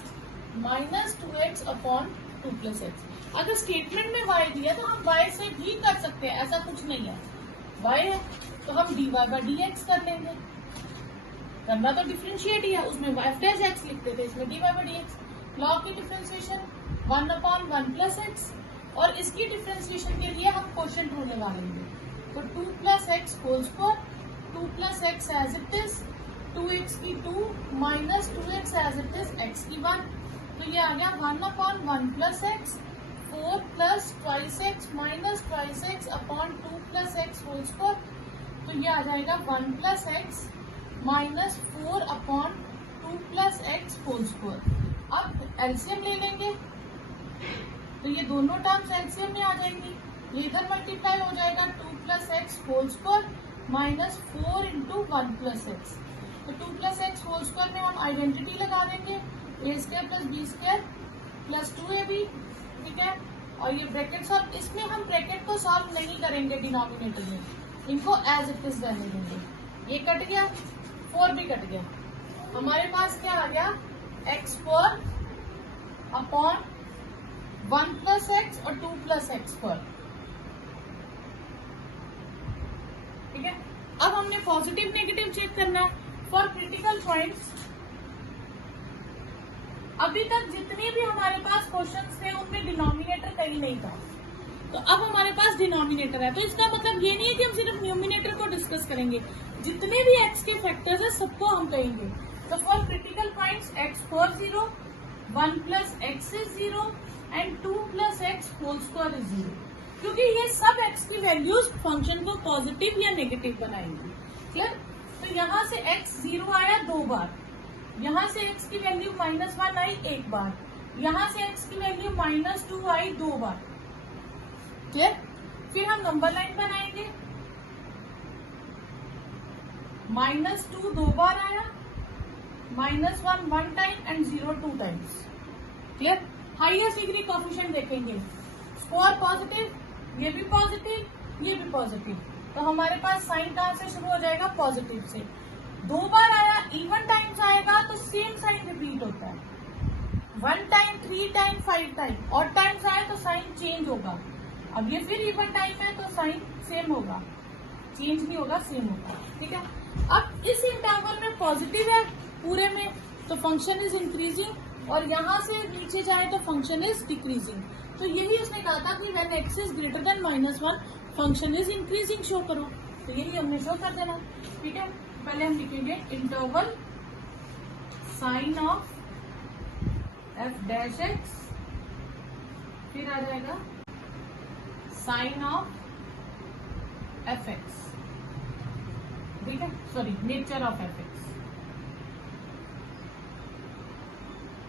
minus 2x upon 2 plus x. अगर स्टेटमेंट में y दिया तो हम y से भी कर सकते हैं, ऐसा कुछ नहीं है। y है तो हम dy बाई dx कर लेंगे, करना तो डिफ्रेंशिएट ही है, उसमें f डैश x लिखते थे, इसमें dy बाई dx। लॉग की डिफ्रेंशिएशन 1 अपॉन 1 प्लस एक्स, और इसकी डिफ्रेंशिएशन के लिए हम क्वोशिएंट ढूंढने वालेंगे। तो 2 plus x whole square, 2 plus x as it is, 2x की 2 minus 2x as it is x की 1, तो ये आ गया 1 upon 1 plus x, 4 plus twice x minus twice x upon 2 plus x whole square, तो ये आ जाएगा 1 plus x minus 4 upon 2 plus x whole square. अब एलसीएम ले लेंगे, तो ये दोनों टर्म्स एलसीएम में आ जाएंगी, ये इधर मल्टीप्लाई हो जाएगा 2 plus x whole square minus 4 into 1 plus x. तो 2 प्लस एक्स होल स्क्वायर में हम आइडेंटिटी लगा देंगे, a square plus b square plus 2ab, ठीक है। और ये ब्रैकेट सॉल्व, इसमें हम ब्रैकेट को सॉल्व नहीं करेंगे डिनोमिनेटर में, इनको एज इट इज रहने देंगे। ये कट गया, 4 भी कट गया, हमारे पास क्या आ गया, x4 अपॉन 1 प्लस एक्स और 2 प्लस एक्स पर, ठीक है। अब हमने पॉजिटिव नेगेटिव चेक करना है फॉर क्रिटिकल पॉइंट्स। अभी तक जितने भी हमारे पास क्वेश्चंस थे उनमें डिनोमिनेटर कहीं नहीं था, तो अब हमारे पास डिनोमिनेटर है। तो इसका मतलब ये नहीं है कि हम सिर्फ न्यूमिनेटर को डिस्कस करेंगे, जितने भी x के फैक्टर्स है सबको हम कहेंगे। तो for critical points x4 0, 1 plus x is 0 and 2 plus x whole square is 0, क्योंकि ये सब x की वैल्यूज फंक्शन को पॉजिटिव या नेगेटिव बनाएंगी, क्लियर। तो यहाँ से x 0 आया 2 बार, यहाँ से x की वैल्यू -1 आई 1 बार, यहाँ से x की वैल्यू -2 आई 2 बार, क्लियर। फिर हम नंबर लाइन बनाएंगे, -2 2 बार आया, -1 1 time and 0 2 times, clear. Highest degree coefficient देखेंगे, स्क्वायर पॉजिटिव, ये भी पॉजिटिव, ये भी पॉजिटिव, तो हमारे पास साइन कहाँ से शुरू हो जाएगा, पॉजिटिव से। 2 बार आया इवन टाइम्स आएगा तो सेम साइन रिपीट होता है, 1 time 3 time 5 time. Odd times आए तो साइन चेंज होगा। अब ये फिर इवन टाइम है तो साइन सेम होगा, चेंज नहीं होगा, सेम होगा। ठीक है, अब इस इंटरवल में पॉजिटिव है पूरे में तो फंक्शन इज इंक्रीजिंग, और यहाँ से नीचे जाए तो फंक्शन इज डिक्रीजिंग। तो यही उसने कहा था कि when x is greater than -1 function is increasing show करो, तो यही हमने शो कर देना। ठीक है, पहले हम लिखेंगे interval sign of f dash x, फिर आ जाएगा साइन ऑफ fx, ठीक है, सॉरी नेचर ऑफ fx।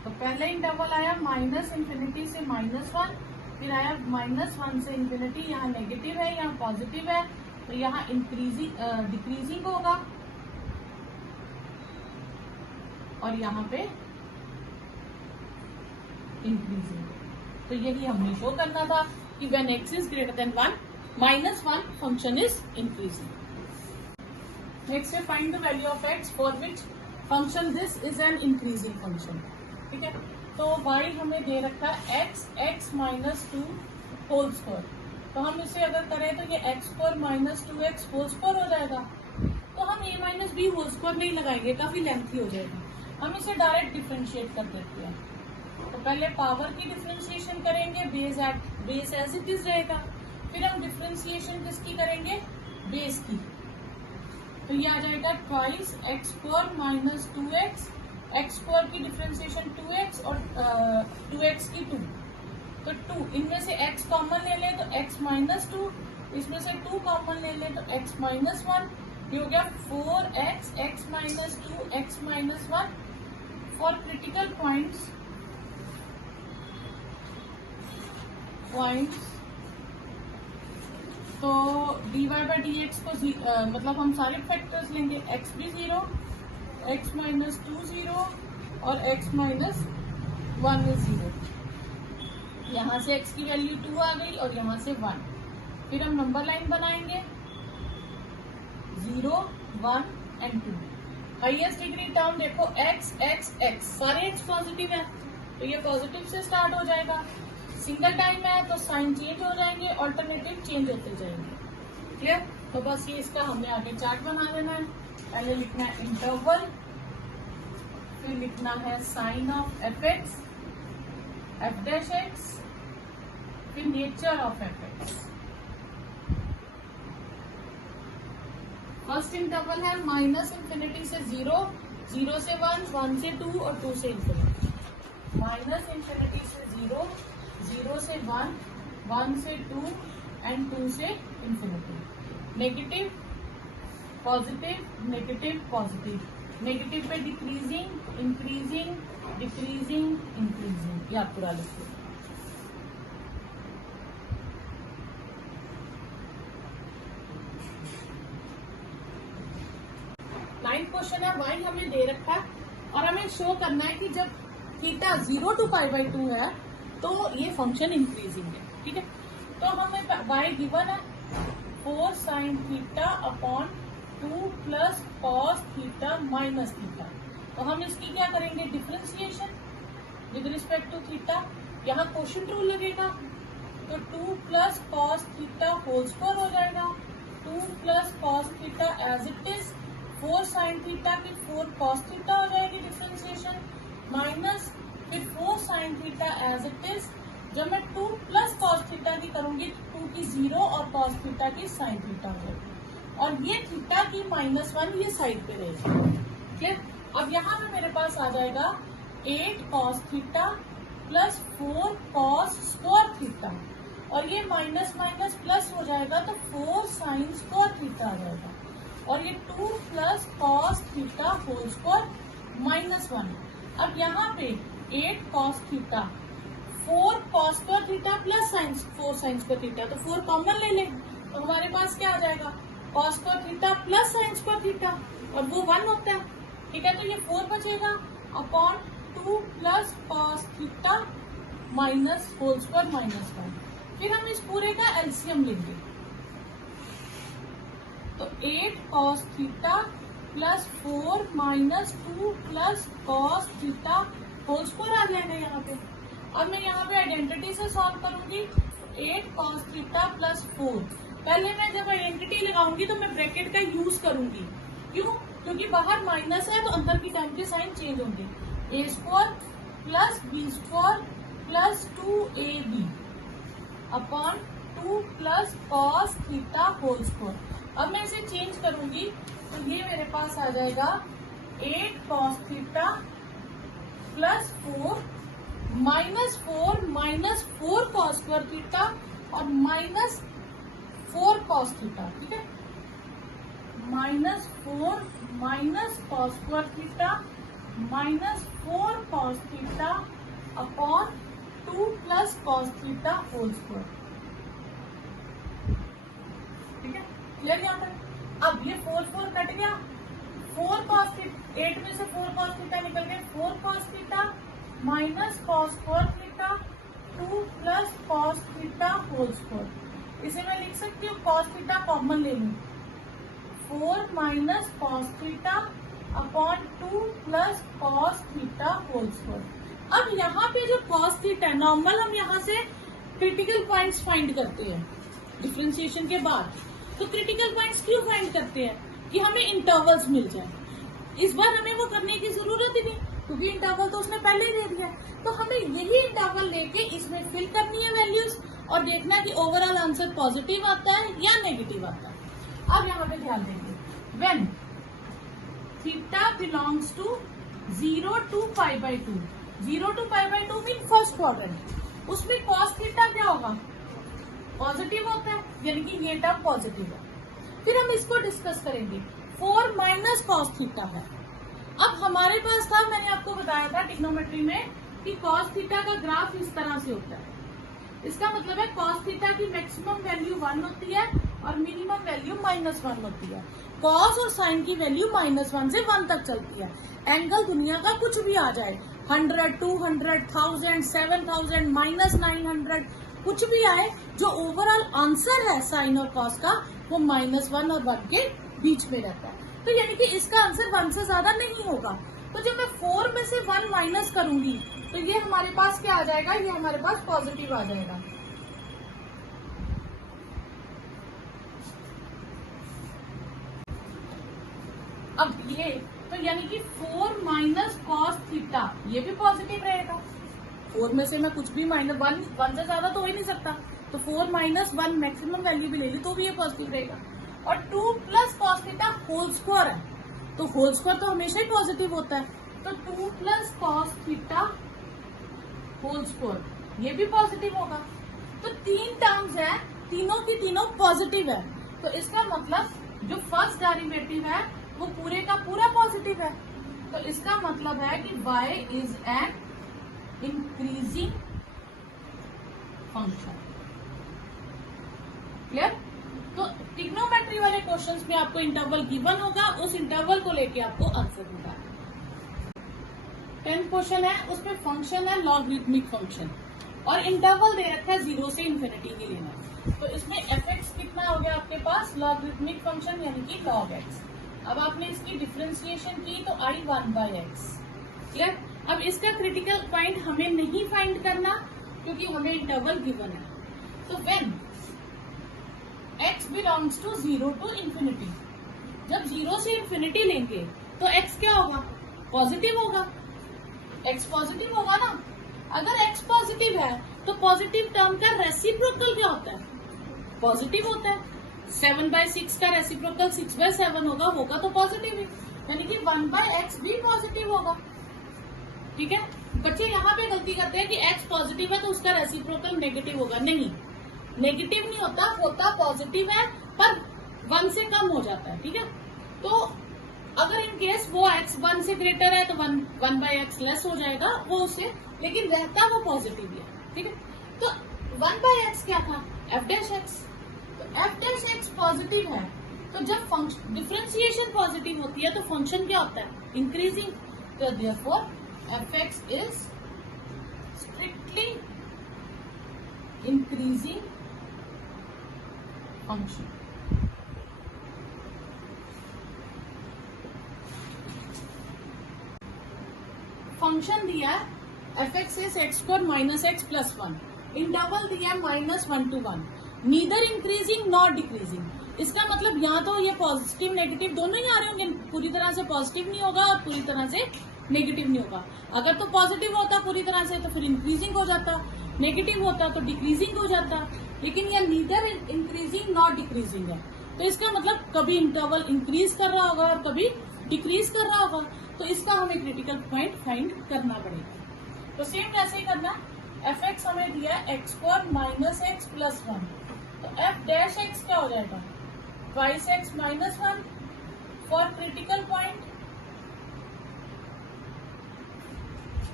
तो पहले इंटरवल आया -∞ से -1, फिर आया -1 से इंफिनिटी, यहाँ नेगेटिव है यहाँ पॉजिटिव है, तो यहाँ इंक्रीजिंग डिक्रीजिंग होगा, और यहाँ पे इंक्रीजिंग। तो यही हमने शो करना था कि when x is greater than 1 -1 function is increasing. Next है find the value of x for which function this is an increasing function. ठीक है, तो y हमें दे रखा है x -2 होल स्क्वायर, तो हम इसे अगर करें तो ये x² -2x होल स्क्वायर हो जाएगा। तो हम a - b होल स्क्वायर नहीं लगाएंगे, काफी लेंथी हो जाएगी, हम इसे डायरेक्ट डिफरेंशिएट कर देते हैं। तो पहले पावर की डिफरेंशिएशन करेंगे, बेस एज इट इज रहेगा, फिर हम डिफरेंशिएशन किसकी करेंगे, बेस की। तो ये आ जाएगा ट्वाइस x² -2x, x² की डिफरेंशिएशन 2x और 2x की 2, तो 2 इनमें से x कॉमन ले ले तो x -2, इसमें से 2 कॉमन ले ले तो x -1, ये हो गया 4x x -2 x -1। For critical points तो dy/dx को मतलब हम सारे फैक्टर्स लेंगे, x भी 0, x -2 0 और x -1 is 0। यहाँ से x की वैल्यू 2 आ गई और यहाँ से 1। फिर हम नंबर लाइन बनाएंगे 0 1 एंड 2। हाईएस्ट डिग्री टर्म देखो x x x, सारे x पॉजिटिव है तो ये पॉजिटिव से स्टार्ट हो जाएगा। सिंगल टाइम है तो साइन चेंज हो जाएंगे, ऑल्टरनेटिव चेंज होते जाएंगे। क्लियर? तो बस ये इसका हमने आगे चार्ट बना देना है। पहले लिखना है इंटरवल, फिर लिखना है sign of fx f dash x, फिर nature of fx। First interval है -∞ से 0, 0 से 1, 1 से 2 और 2 से इंफिनिटी। -∞ से 0, 0 से 1, 1 से 2 एंड 2 से infinity. Negative positive, negative positive, negative पे डिक्रीजिंग, इंक्रीजिंग, डिक्रीजिंग, इंक्रीजिंग, ये आप पूरा लिखिए। नाइन्थ क्वेश्चन है, y हमें दे रखा है और हमें शो करना है कि जब थीटा 0 to π/2 है तो ये फंक्शन इंक्रीजिंग है। ठीक है, तो हमें y गिवन है 4 sin theta upon 2 plus cos theta minus theta. तो हम इसकी क्या करेंगे, differentiation with respect to theta. यहाँ क्वोशिएंट रूल लगेगा तो 2 plus cos theta whole square हो जाएगा, 2 plus cos theta as it is, 4 sin theta की 4 cos थीटा हो जाएगी डिफरेंशिएशन, माइनस फिर 4 sin theta as it is. जब मैं 2 प्लस cos थीटा की करूंगी तो 2 की 0 और cos थीटा की sin थीटा हो जाएगी, और ये थीटा की -1 ये साइड पे रहेगी। क्लियर? अब यहाँ पे मेरे पास आ जाएगा 8 cos theta plus 4 cos square theta, और ये माइनस माइनस प्लस हो जाएगा तो 4 sin स्क्वायर थीटा आ जाएगा, और ये 2 plus cos theta whole square -1। अब यहाँ पे 8 cos theta, 4 cos square theta plus sine 4 sine square theta, तो 4 कॉमन ले लें तो हमारे पास क्या आ जाएगा, cos square theta plus sign square theta, और वो 1 होता है। ठीक है, तो ये 4 बचेगा upon 2 plus cos theta minus whole square -1। फिर हम इस पूरे का एलसीएम लेंगे तो 8 cos theta plus 4 minus 2 plus cos theta whole square आ जाएगा यहाँ पे। अब मैं यहाँ पे आइडेंटिटी से सॉल्व करूंगी 8 कॉस थीटा प्लस 4। पहले मैं जब आइडेंटिटी लगाऊंगी तो मैं ब्रैकेट का यूज करूंगी, क्यों? क्योंकि बाहर माइनस है तो अंदर की टर्म के साइन चेंज होंगे। A square plus b square plus 2ab upon 2 plus cos theta whole square. अब मैं इसे चेंज करूंगी तो ये मेरे पास आ जाएगा 8 cos theta plus 4 minus 4 cos square theta और माइनस 4 कॉस थीटा, ठीक है, minus 4 minus cos square theta minus 4 cos theta upon 2 plus cos theta whole square, ठीक है, क्लियर यहाँ पर। अब ये 4 कट गया, 4 कॉस थीटा 8 में से 4 कॉस थीटा निकल गए, 4 cos theta minus cos square theta 2 plus cos theta whole square. इसे मैं लिख सकती हूँ कॉस थीटा कॉमन ले लूँ, 4 minus cos theta upon 2 plus cos theta whole square. अब यहाँ पे जो कॉस थीटा है, नॉर्मल हम यहाँ से क्रिटिकल पॉइंट्स फाइंड करते हैं डिफरेंशिएशन के बाद। तो क्रिटिकल पॉइंट्स क्यों फाइंड करते हैं? कि हमें इंटरवल्स मिल जाए। इस बार हमें वो करने की जरूरत ही नहीं, क्योंकि इंटरवल तो उसने पहले ही दे दिया। तो हमें यही इंटरवल लेके इसमें फिल करनी है वैल्यूज और देखना है कि ओवरऑल आंसर पॉजिटिव आता है या नेगेटिव आता है। अब यहाँ पे ध्यान देंगे, when theta belongs to 0 to π/2, 0 to π/2 mean first quadrant, उसमें कॉस थीटा क्या होगा? पॉजिटिव होता है, यानी कि ये टर्म पॉजिटिव है। फिर हम इसको डिस्कस करेंगे, 4 माइनस कॉस थीटा है। अब हमारे पास था, मैंने आपको बताया था ट्रिग्नोमेट्री में कि कॉस थीटा का ग्राफ इस तरह से होता है। इसका मतलब है कॉस थीटा की मैक्सिमम वैल्यू 1 होती है और मिनिमम वैल्यू -1 होती है। कॉस और साइन की वैल्यू -1 से 1 तक चलती है। एंगल दुनिया का कुछ भी आ जाए, 100, 200, 1000, 7000, -900, कुछ भी आए, जो ओवरऑल आंसर है साइन और कॉस का वो -1 और 1 के बीच में रहता है। तो यानी कि इसका आंसर 1 से ज्यादा नहीं होगा। तो जब मैं 4 में से 1 माइनस करूंगी तो ये हमारे पास क्या आ जाएगा? ये हमारे पास पॉजिटिव आ जाएगा। अब ये तो यानी कि 4 माइनस कॉस थीटा ये भी पॉजिटिव रहेगा। 4 में से मैं कुछ भी -1 से ज्यादा तो हो ही नहीं सकता, तो 4 माइनस 1 मैक्सिमम वैल्यू भी ले ली तो भी ये पॉजिटिव रहेगा। और 2 plus cos theta whole square है, तो होल स्क्वायर तो हमेशा ही पॉजिटिव होता है, तो 2 plus cos theta whole square ये भी पॉजिटिव होगा। तो 3 टर्म्स है, तीनों की तीनों पॉजिटिव है। तो इसका मतलब जो फर्स्ट डेरिवेटिव है वो पूरे का पूरा पॉजिटिव है। तो इसका मतलब है कि y is an increasing function. Clear? तो ट्रिग्नोमेट्री वाले क्वेश्चंस में आपको इंटरवल गिवन होगा, उस इंटरवल को लेके आपको आंसर होगा। 10th क्वेश्चन है, उसमें फंक्शन है लॉगरिथमिक फंक्शन और इंटरवल दे रखा है 0 से इन्फिनिटी के लिए। तो इसमें fx कितना हो गया आपके पास? लॉगरिथमिक फंक्शन यानी कि log x। अब आपने इसकी डिफरेंशिएशन की तो i 1/x। क्लियर? अब इसका क्रिटिकल पॉइंट हमें नहीं फाइंड करना क्योंकि हमें इंटरवल गिवन है। तो when x belongs to 0 to infinity, जब 0 से इन्फिनिटी लेंगे तो x क्या होगा? पॉजिटिव होगा। x पॉजिटिव होगा ना। अगर x पॉजिटिव है तो पॉजिटिव टर्म का रेसिप्रोकल क्या होता है? पॉजिटिव होता है। 7/6 का रेसिप्रोकल 6/7 होगा तो पॉजिटिव है, यानी कि 1/x भी पॉजिटिव होगा। ठीक है, बच्चे यहाँ पे गलती करते हैं कि x पॉजिटिव है तो उसका रेसिप्रोकल नेगेटिव होगा। नहीं, नेगेटिव नहीं होता, होता पॉजिटिव है पर 1 से कम हो जाता है। ठीक है, तो अगर इन केस वो x 1 से ग्रेटर है तो 1/x लेस हो जाएगा वो उससे, लेकिन रहता वो पॉजिटिव है। ठीक है, तो 1/x क्या था? f'(x). तो f'(x) पॉजिटिव है, तो जब फंक्शन डिफरेंशिएशन पॉजिटिव होती है तो फंक्शन क्या होता है? इंक्रीजिंग। तो therefore f(x) is strictly increasing function. Function दिया है f x is x square minus x plus 1, interval दिया है -1 to 1, neither increasing not decreasing. इसका मतलब यहाँ तो ये पॉजिटिव नेगेटिव दोनों ही आ रहे होंगे, पूरी तरह से पॉजिटिव नहीं होगा और पूरी तरह से नेगेटिव नहीं होगा। अगर तो पॉजिटिव होता पूरी तरह से तो फिर इंक्रीजिंग हो जाता, नेगेटिव होता तो डिक्रीजिंग हो जाता, लेकिन ये नीदर इंक्रीजिंग नॉट डिक्रीजिंग है। तो इसका मतलब कभी इंटरवल इंक्रीज कर रहा होगा और कभी डिक्रीज कर रहा होगा, तो इसका हमें क्रिटिकल पॉइंट फाइंड करना पड़ेगा। तो सेम वैसे ही करना, एफ एक्स हमें दिया x square minus x plus 1, तो एफ डैश एक्स क्या हो जाएगा twice x minus 1 for critical point.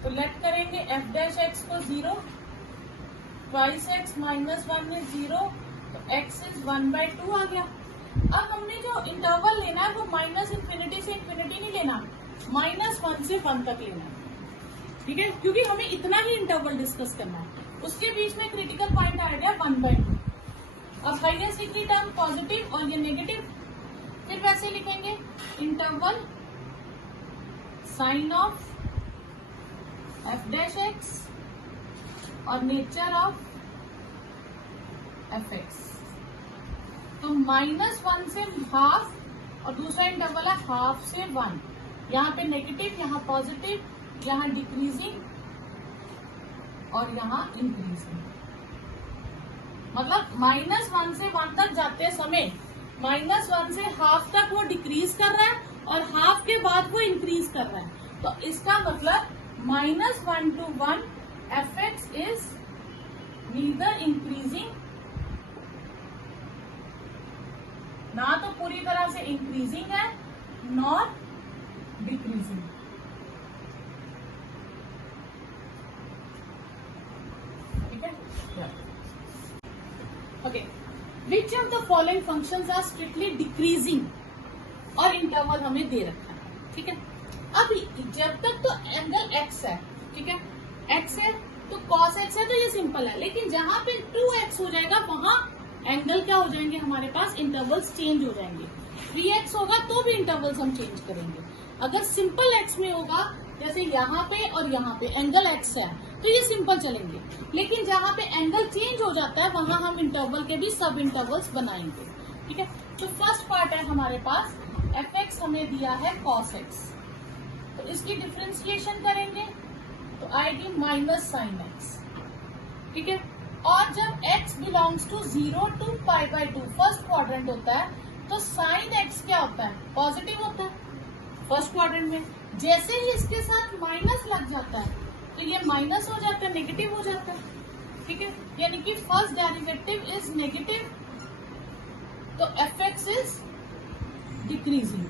तो लेट करेंगे एफ डैश एक्स को 0, ट्वाइस एक्स माइनस 1 में 0, तो एक्स इज 1/2 आ गया। अब हमने जो इंटरवल लेना है वो माइनस इन्फिनिटी से इन्फिनिटी नहीं लेना, -1 से 1 तक लेना है, ठीक है, क्योंकि हमें इतना ही इंटरवल डिस्कस करना है। उसके बीच में क्रिटिकल पॉइंट आ गया 1/2। अब हाईएस्ट डिग्री टर्म पॉजिटिव और ये नेगेटिव, फिर वैसे लिखेंगे interval sign of f dash x और नेचर ऑफ एफ एक्स। तो -1 से हाफ और दूसरा इंटरवल है हाफ से 1, यहाँ पे नेगेटिव, यहाँ पॉजिटिव, यहाँ डिक्रीजिंग और यहाँ इंक्रीजिंग। मतलब -1 से 1 तक जाते समय -1 से हाफ तक वो डिक्रीज कर रहा है और हाफ के बाद वो इंक्रीज कर रहा है। तो इसका मतलब -1 to 1 F x is neither increasing, ना तो पूरी तरह से इंक्रीजिंग है नॉट डिक्रीजिंग। ठीक है, okay. Which of the following functions are strictly decreasing और इंटरवल हमें दे रखा है, ठीक है। अब जब तक तो एंगल एक्स है, ठीक है, एक्स है तो कॉस एक्स है, तो ये सिंपल है, लेकिन जहां पे 2x हो जाएगा वहां एंगल क्या हो जाएंगे हमारे पास, इंटरवल्स चेंज हो जाएंगे। 3x होगा तो भी इंटरवल्स हम चेंज करेंगे। अगर सिंपल x में होगा, जैसे यहाँ पे और यहाँ पे एंगल x है, तो ये सिंपल चलेंगे, लेकिन जहाँ पे एंगल चेंज हो जाता है वहां हम इंटरवल के भी सब इंटरवल्स बनाएंगे, ठीक है। तो फर्स्ट पार्ट है हमारे पास एफ एक्स हमें दिया है कॉस एक्स, तो इसकी डिफ्रेंसिएशन करेंगे तो आएगी -sin x, ठीक है। और जब x belongs to 0 to π/2 first quadrant होता है, तो sin x क्या होता है, पॉजिटिव होता है फर्स्ट क्वाड्रेंट में। जैसे ही इसके साथ माइनस लग जाता है तो ये माइनस हो जाता है, नेगेटिव हो जाता है, ठीक है, यानी कि फर्स्ट डेरिवेटिव इज नेगेटिव, तो एफ एक्स इज डिक्रीजिंग,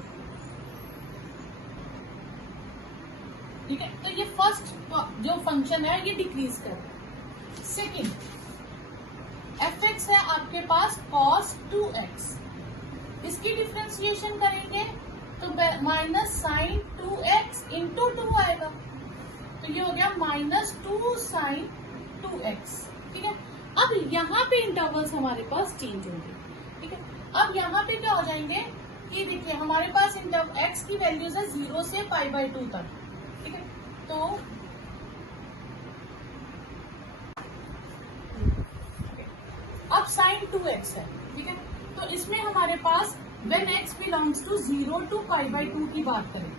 ठीक है। तो ये फर्स्ट जो फंक्शन है ये डिक्रीज कर। सेकेंड एफ एक्स है आपके पास cos 2x, इसकी डिफ्रेंसिएशन करेंगे तो -sin 2x इंटू 2 आएगा, तो ये हो गया -2 sin 2x, ठीक है। अब यहाँ पे इंटरवल्स हमारे पास चेंज होंगे, ठीक है। अब यहाँ पे क्या हो जाएंगे, ये देखिए हमारे पास x की वैल्यूज है 0 से π/2 तक, ठीक है। तो अब sin 2x है, ठीक है, तो इसमें हमारे पास when x belongs to 0 to π/2 की बात करें,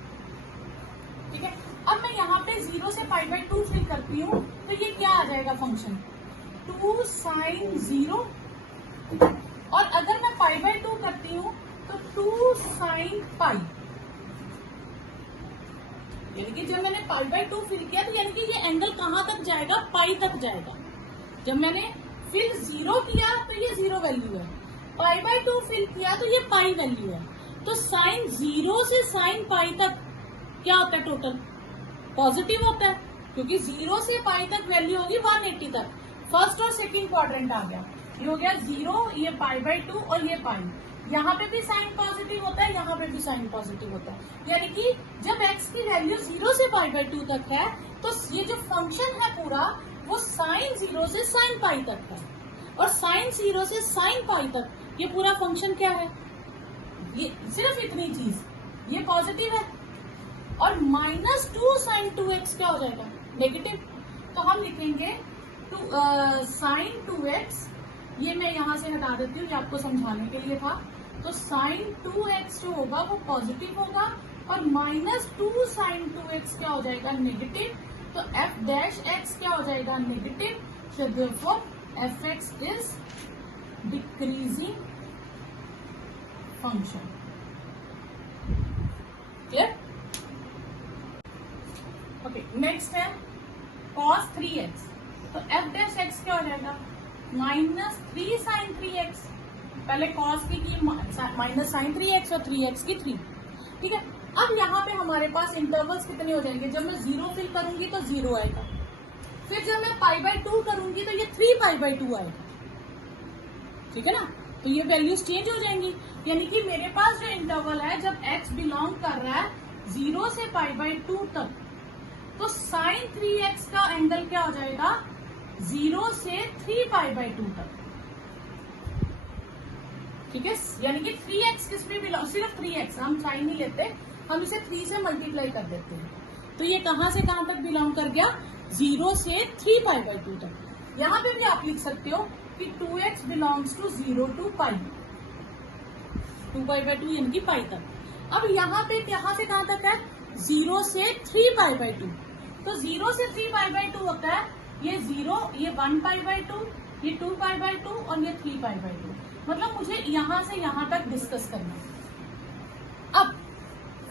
ठीक है। अब मैं यहाँ पे 0 से π/2 फिल करती हूँ, तो ये क्या आ जाएगा फंक्शन 2 sin 0, और अगर मैं π/2 करती हूँ तो 2 sin π, यानी कि जब मैंने π/2 फिल किया तो यानी कि ये एंगल कहाँ तक जाएगा, पाई तक जाएगा। जब मैंने फिल 0 किया तो ये 0 वैल्यू है, π/2 फिल किया तो ये पाई वैल्यू है। तो साइन 0 से साइन पाई तक क्या होता है, टोटल पॉजिटिव होता है, क्योंकि 0 से पाई तक वैल्यू होगी 180 तक। फर्स्ट और सेकंड क्वाड्रेंट आ गया, ये हो गया 0, ये π/2 और ये पाई। यहाँ पे भी साइन पॉजिटिव होता है, यहाँ पे भी साइन पॉजिटिव होता है, यानी कि जब x की वैल्यू 0 से π/2 तक है तो ये जो फंक्शन है पूरा वो साइन 0 से साइन पाई तक है, और साइन 0 से साइन पाई तक ये पूरा फंक्शन क्या है, ये सिर्फ इतनी चीज, ये पॉजिटिव है, और -2 sin 2x क्या हो जाएगा, नेगेटिव। तो हम लिखेंगे sin 2x, ये मैं यहां से हटा देती हूँ, ये आपको समझाने के लिए था। तो sin 2x जो होगा वो पॉजिटिव होगा और -2 sin 2x क्या हो जाएगा, नेगेटिव। तो f डैश x क्या हो जाएगा, negative. So therefore fx is decreasing function. Clear? Okay, next है cos 3x। तो f dash x क्या हो जाएगा, -3 sin 3x। पहले cos की माइनस sin 3x और 3x की 3। ठीक है, अब यहाँ पे हमारे पास इंटरवल्स कितने हो जाएंगे, जब मैं 0 फिल करूंगी तो 0 आएगा, फिर जब मैं π/2 करूंगी तो ये 3π/2 आएगा। ठीक है ना, तो ये वैल्यूज चेंज हो जाएंगी। यानी कि मेरे पास जो इंटरवल है जब x बिलोंग कर रहा है 0 से π/2 तक, तो sin 3x का एंगल क्या हो जाएगा, 0 से 3π/2 तक। ठीक है, यानी कि 3x किसमें बिलोंग, सिर्फ 3x, हम साइन नहीं लेते, हम इसे 3 से मल्टीप्लाई कर देते हैं। तो ये कहां से कहां तक बिलोंग कर गया, 0 से 3π/2 तक। यहां पे भी आप लिख सकते हो कि 2x बिलोंग्स टू 0 to π, 2π/2 यानी कि पाई तक। अब यहाँ पे कहां से कहां तक है, 0 से 3π/2। तो 0 से 3π/2 होता है ये 0, ये 1π/2, ये 2π/2 और ये 3π/2। मतलब मुझे यहां से यहां तक डिस्कस करना है। अब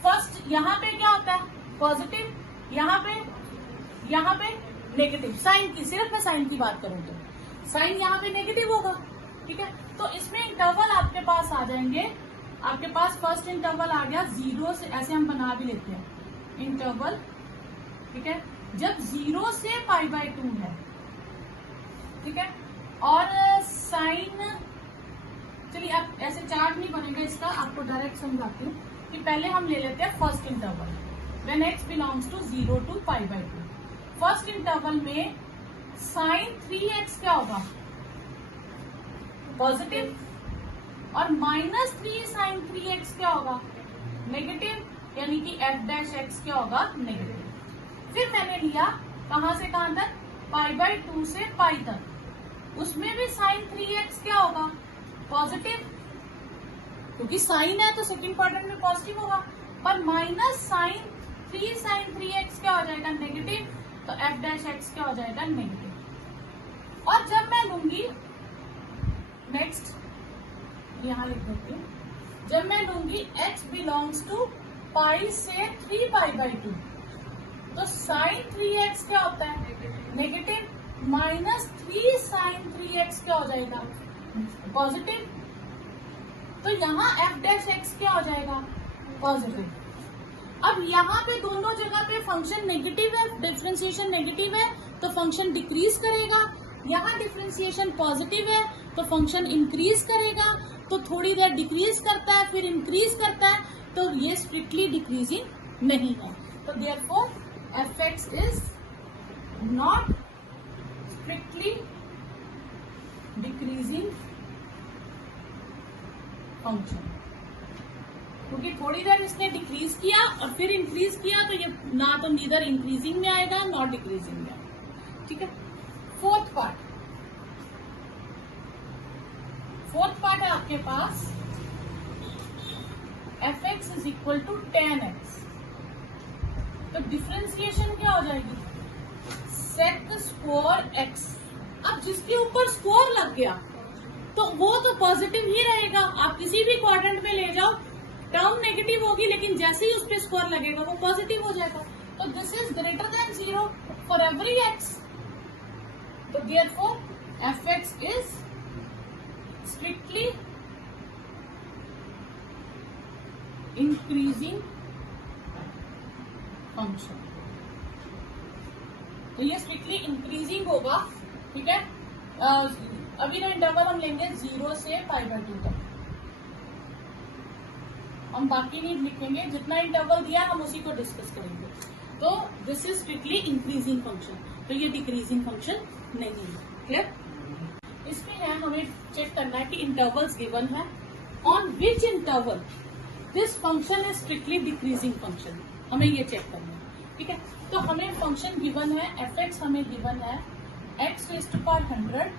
फर्स्ट यहाँ पे क्या होता है, पॉजिटिव, यहाँ पे नेगेटिव। साइन की, सिर्फ मैं साइन की बात करूं तो साइन यहाँ पे नेगेटिव होगा। ठीक है, तो इसमें इंटरवल आपके पास आ जाएंगे, आपके पास फर्स्ट इंटरवल आ गया 0 से, ऐसे हम बना भी लेते हैं इंटरवल। ठीक है, जब 0 से π/2 है, ठीक है, और साइन, चलिए आप ऐसे चार्ट नहीं बनेगा इसका, आपको डायरेक्ट समझाती हूँ कि पहले हम ले लेते हैं first interval, when x belongs to 0 to π/2। First interval में sin 3x क्या होगा, पॉजिटिव, और -3 sin 3x क्या होगा, नेगेटिव, यानी कि f डैश x क्या होगा, नेगेटिव। फिर मैंने लिया कहां से कहां तक, π/2 से π तक, उसमें भी sin 3x क्या होगा, पॉजिटिव, क्योंकि साइन है तो सेकंड क्वाड्रेंट में पॉजिटिव होगा, पर -3 sin 3x क्या हो जाएगा, नेगेटिव। तो f डैश x क्या हो जाएगा, नेगेटिव। और जब मैं लूंगी नेक्स्ट, यहां लिख देती हूँ, जब मैं लूंगी x बिलोंग्स टू π से 3π/2, तो sin 3x क्या होता है, नेगेटिव, -3 sin 3x क्या हो जाएगा, पॉजिटिव। तो यहाँ f डैश x क्या हो जाएगा, पॉजिटिव। अब यहाँ पे दोनों जगह पे फंक्शन नेगेटिव है, डिफरेंशिएशन नेगेटिव है, तो फंक्शन डिक्रीज करेगा। यहाँ डिफरेंशिएशन पॉजिटिव है तो फंक्शन इंक्रीज करेगा। तो थोड़ी देर डिक्रीज करता है फिर इंक्रीज करता है, तो ये स्ट्रिक्टली डिक्रीजिंग नहीं है। तो therefore fx is not strictly decreasing function, क्योंकि थोड़ी देर इसने डिक्रीज किया और फिर इंक्रीज किया, तो ये ना तो नीदर इंक्रीजिंग में आएगा नॉट डिक्रीजिंग में आएगा। ठीक है, फोर्थ पार्ट है आपके पास fx is equal to tan x। तो डिफरेंशिएशन क्या हो जाएगी, sec स्क्वायर x। अब जिसके ऊपर स्क्वायर लग गया तो वो तो पॉजिटिव ही रहेगा, आप किसी भी क्वाड्रेंट में ले जाओ, टर्म नेगेटिव होगी लेकिन जैसे ही उस पर स्क्वायर लगेगा वो पॉजिटिव हो जाएगा। तो this is greater then 0 for every x। तो therefore fx is strictly increasing function. तो ये स्ट्रिक्टली इंक्रीजिंग होगा। ठीक है, अभी जो इंटरवल हम लेंगे 0 से π/2 तक, हम बाकी नहीं लिखेंगे, जितना इंटरवल दिया हम उसी को डिस्कस करेंगे। तो this is strictly increasing function, तो ये डिक्रीजिंग फंक्शन नहीं है। क्लियर? इसमें है हमें चेक करना है कि इंटरवल्स गिवन है, on which interval this function is strictly decreasing function. हमें ये चेक करना है, ठीक है। तो हमें फंक्शन गिवन है एफ एक्स, हमें गिवन है x raise to power 100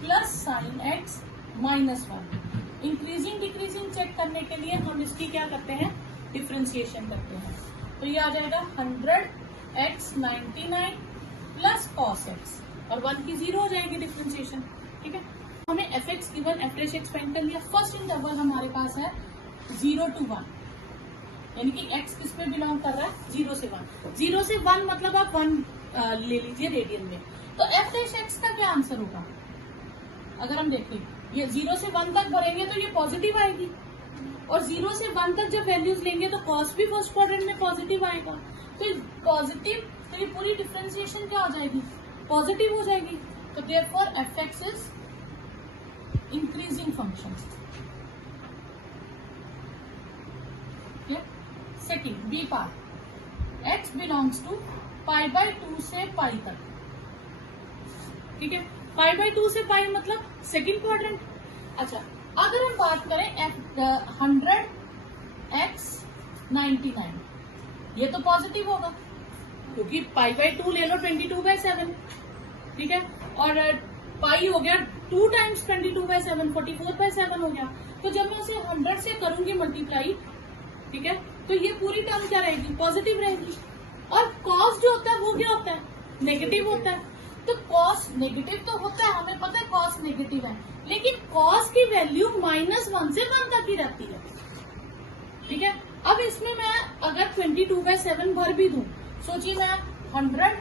plus sine x minus 1। Increasing decreasing check करने के लिए हम इसकी क्या करते हैं, डिफ्रेंसिएशन करते हैं। तो ये आ जाएगा 100x 99 प्लस कॉस एक्स और 1 की 0 हो जाएगी डिफ्रेंसिएशन, ठीक है। हमें F x given F dash x find कर लिया। फर्स्ट इंटरवल हमारे पास है 0 to 1, यानी कि x किस पे बिलोंग कर रहा है, 0 से 1। 0 से 1 मतलब आप 1 ले लीजिए रेडियन में। तो एफ डैश एक्स का क्या आंसर होगा, अगर हम देखें ये 0 से 1 तक भरेंगे तो ये पॉजिटिव आएगी, और 0 से 1 तक जब वैल्यूज लेंगे तो कॉस भी फर्स्ट क्वाड्रेंट में पॉजिटिव आएगा। तो पॉजिटिव, तो ये पूरी डिफरेंशिएशन क्या हो जाएगी, पॉजिटिव हो जाएगी। तो therefore f x is increasing function. Second b part, x belongs to π/2 से पाई तक, ठीक है। π/2 से पाई मतलब सेकेंड क्वाड्रेंट। अच्छा, अगर हम बात करें 100x 99, ये तो पॉजिटिव होगा क्योंकि π/2 ले लो 22/7, ठीक है। और पाई हो गया 2 टाइम्स 22/7, 44/7 हो गया। तो जब मैं उसे 100 से करूंगी मल्टीप्लाई, ठीक है, तो ये पूरी टर्म क्या रहेगी, पॉजिटिव रहेगी। और कॉस जो होता है वो क्या होता है, नेगेटिव होता है। तो कॉस नेगेटिव तो होता है, हमें पता है कॉस नेगेटिव है, लेकिन कॉस की वैल्यू -1 से 1 तक ही रहती है, ठीक है। अब इसमें मैं अगर 22/7 भर भी दूं, सोचिए मैं 100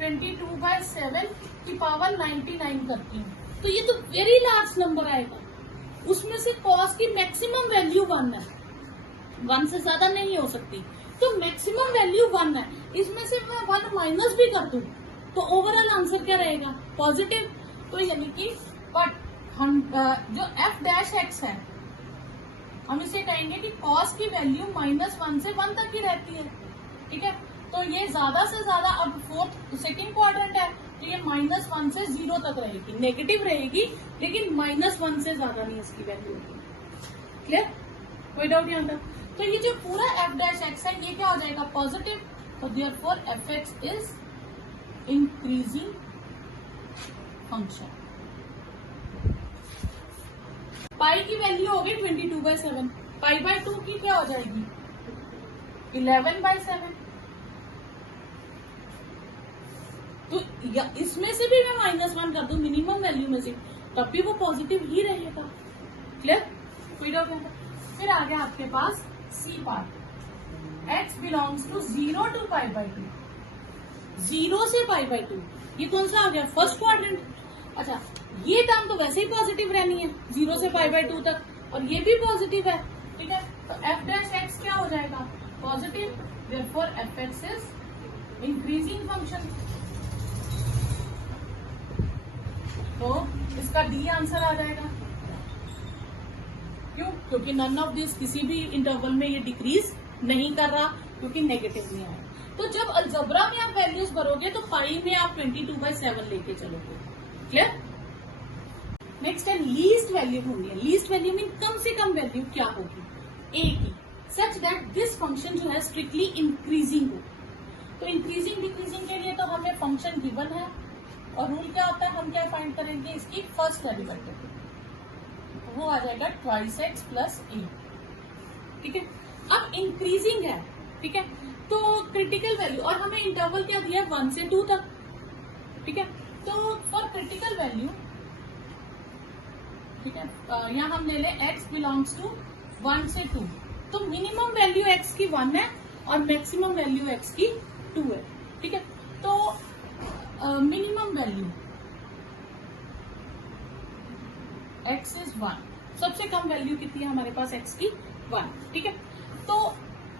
22/7 की पावर 99 करती हूँ, तो ये तो वेरी लार्ज नंबर आएगा। उसमें से कॉस की मैक्सिमम वैल्यू 1 है, 1 से ज्यादा नहीं हो सकती, तो मैक्सिमम वैल्यू 1 है। इसमें से मैं 1 माइनस भी कर दूं तो ओवरऑल आंसर क्या रहेगा, पॉजिटिव। तो यानी कि बट जो एफ डैश एक्स है, हम इसे कहेंगे कि कॉस की वैल्यू -1 से 1 तक ही रहती है, ठीक है। तो ये ज्यादा से ज्यादा, अब फोर्थ सेकेंड क्वाड्रेंट है तो ये -1 से 0 तक रहेगी, नेगेटिव रहेगी, लेकिन -1 से ज्यादा नहीं इसकी वैल्यू होगी। क्लियर, कोई डाउट यहाँ तक। तो ये जो पूरा एफ डैश एक्स है ये क्या हो जाएगा, पॉजिटिव। तो therefore f x is increasing function. Pi की वैल्यू होगी 22/7, π/2 की क्या हो जाएगी 11/7। तो इसमें से भी मैं -1 कर दूं मिनिमम वैल्यू में से, तब भी वो पॉजिटिव ही रहेगा। क्लियर, कोई डाउट नहीं। फिर आ गया आपके पास C part, x belongs to 0 to π/2, 0 से π/2, ये कौन सा आ गया, फर्स्ट क्वाड्रेंट। अच्छा, ये टर्म तो वैसे ही पॉजिटिव रहनी है 0 से π/2 तक, और ये भी पॉजिटिव है, ठीक है। तो एफ डैश एक्स क्या हो जाएगा, positive. Therefore f x is increasing function. तो इसका डी आंसर आ जाएगा। क्यों, क्योंकि नन ऑफ दिस, किसी भी इंटरवल में ये डिक्रीज नहीं कर रहा क्योंकि नेगेटिव नहीं आया। तो जब अलजबरा में आप वैल्यूज भरोगे तो पाई में आप 22/7 लेके चलोगे। क्लियर। नेक्स्ट है लीस्ट वैल्यू ढूंढनी है। लीस्ट वैल्यू मीन कम से कम वैल्यू क्या होगी ए की, सच दैट दिस फंक्शन जो है स्ट्रिक्टली इंक्रीजिंग हो। तो इंक्रीजिंग डिक्रीजिंग के लिए तो हमें फंक्शन गिवन है, और रूल क्या होता है, हम क्या फाइंड करेंगे, इसकी फर्स्ट डेरिवेटिव, वो आ जाएगा 2x + a, ठीक है। अब इंक्रीजिंग है, ठीक है, तो क्रिटिकल वैल्यू, और हमें इंटरवल क्या दिया, 1 से 2 तक, ठीक है। तो फॉर क्रिटिकल वैल्यू, ठीक है, यहाँ हम ले लें x बिलोंग्स टू 1 से 2, तो मिनिमम वैल्यू x की 1 है और मैक्सिमम वैल्यू x की 2 है, ठीक है। तो मिनिमम वैल्यू x इज 1, सबसे कम वैल्यू कितनी है हमारे पास, x की 1, ठीक है। तो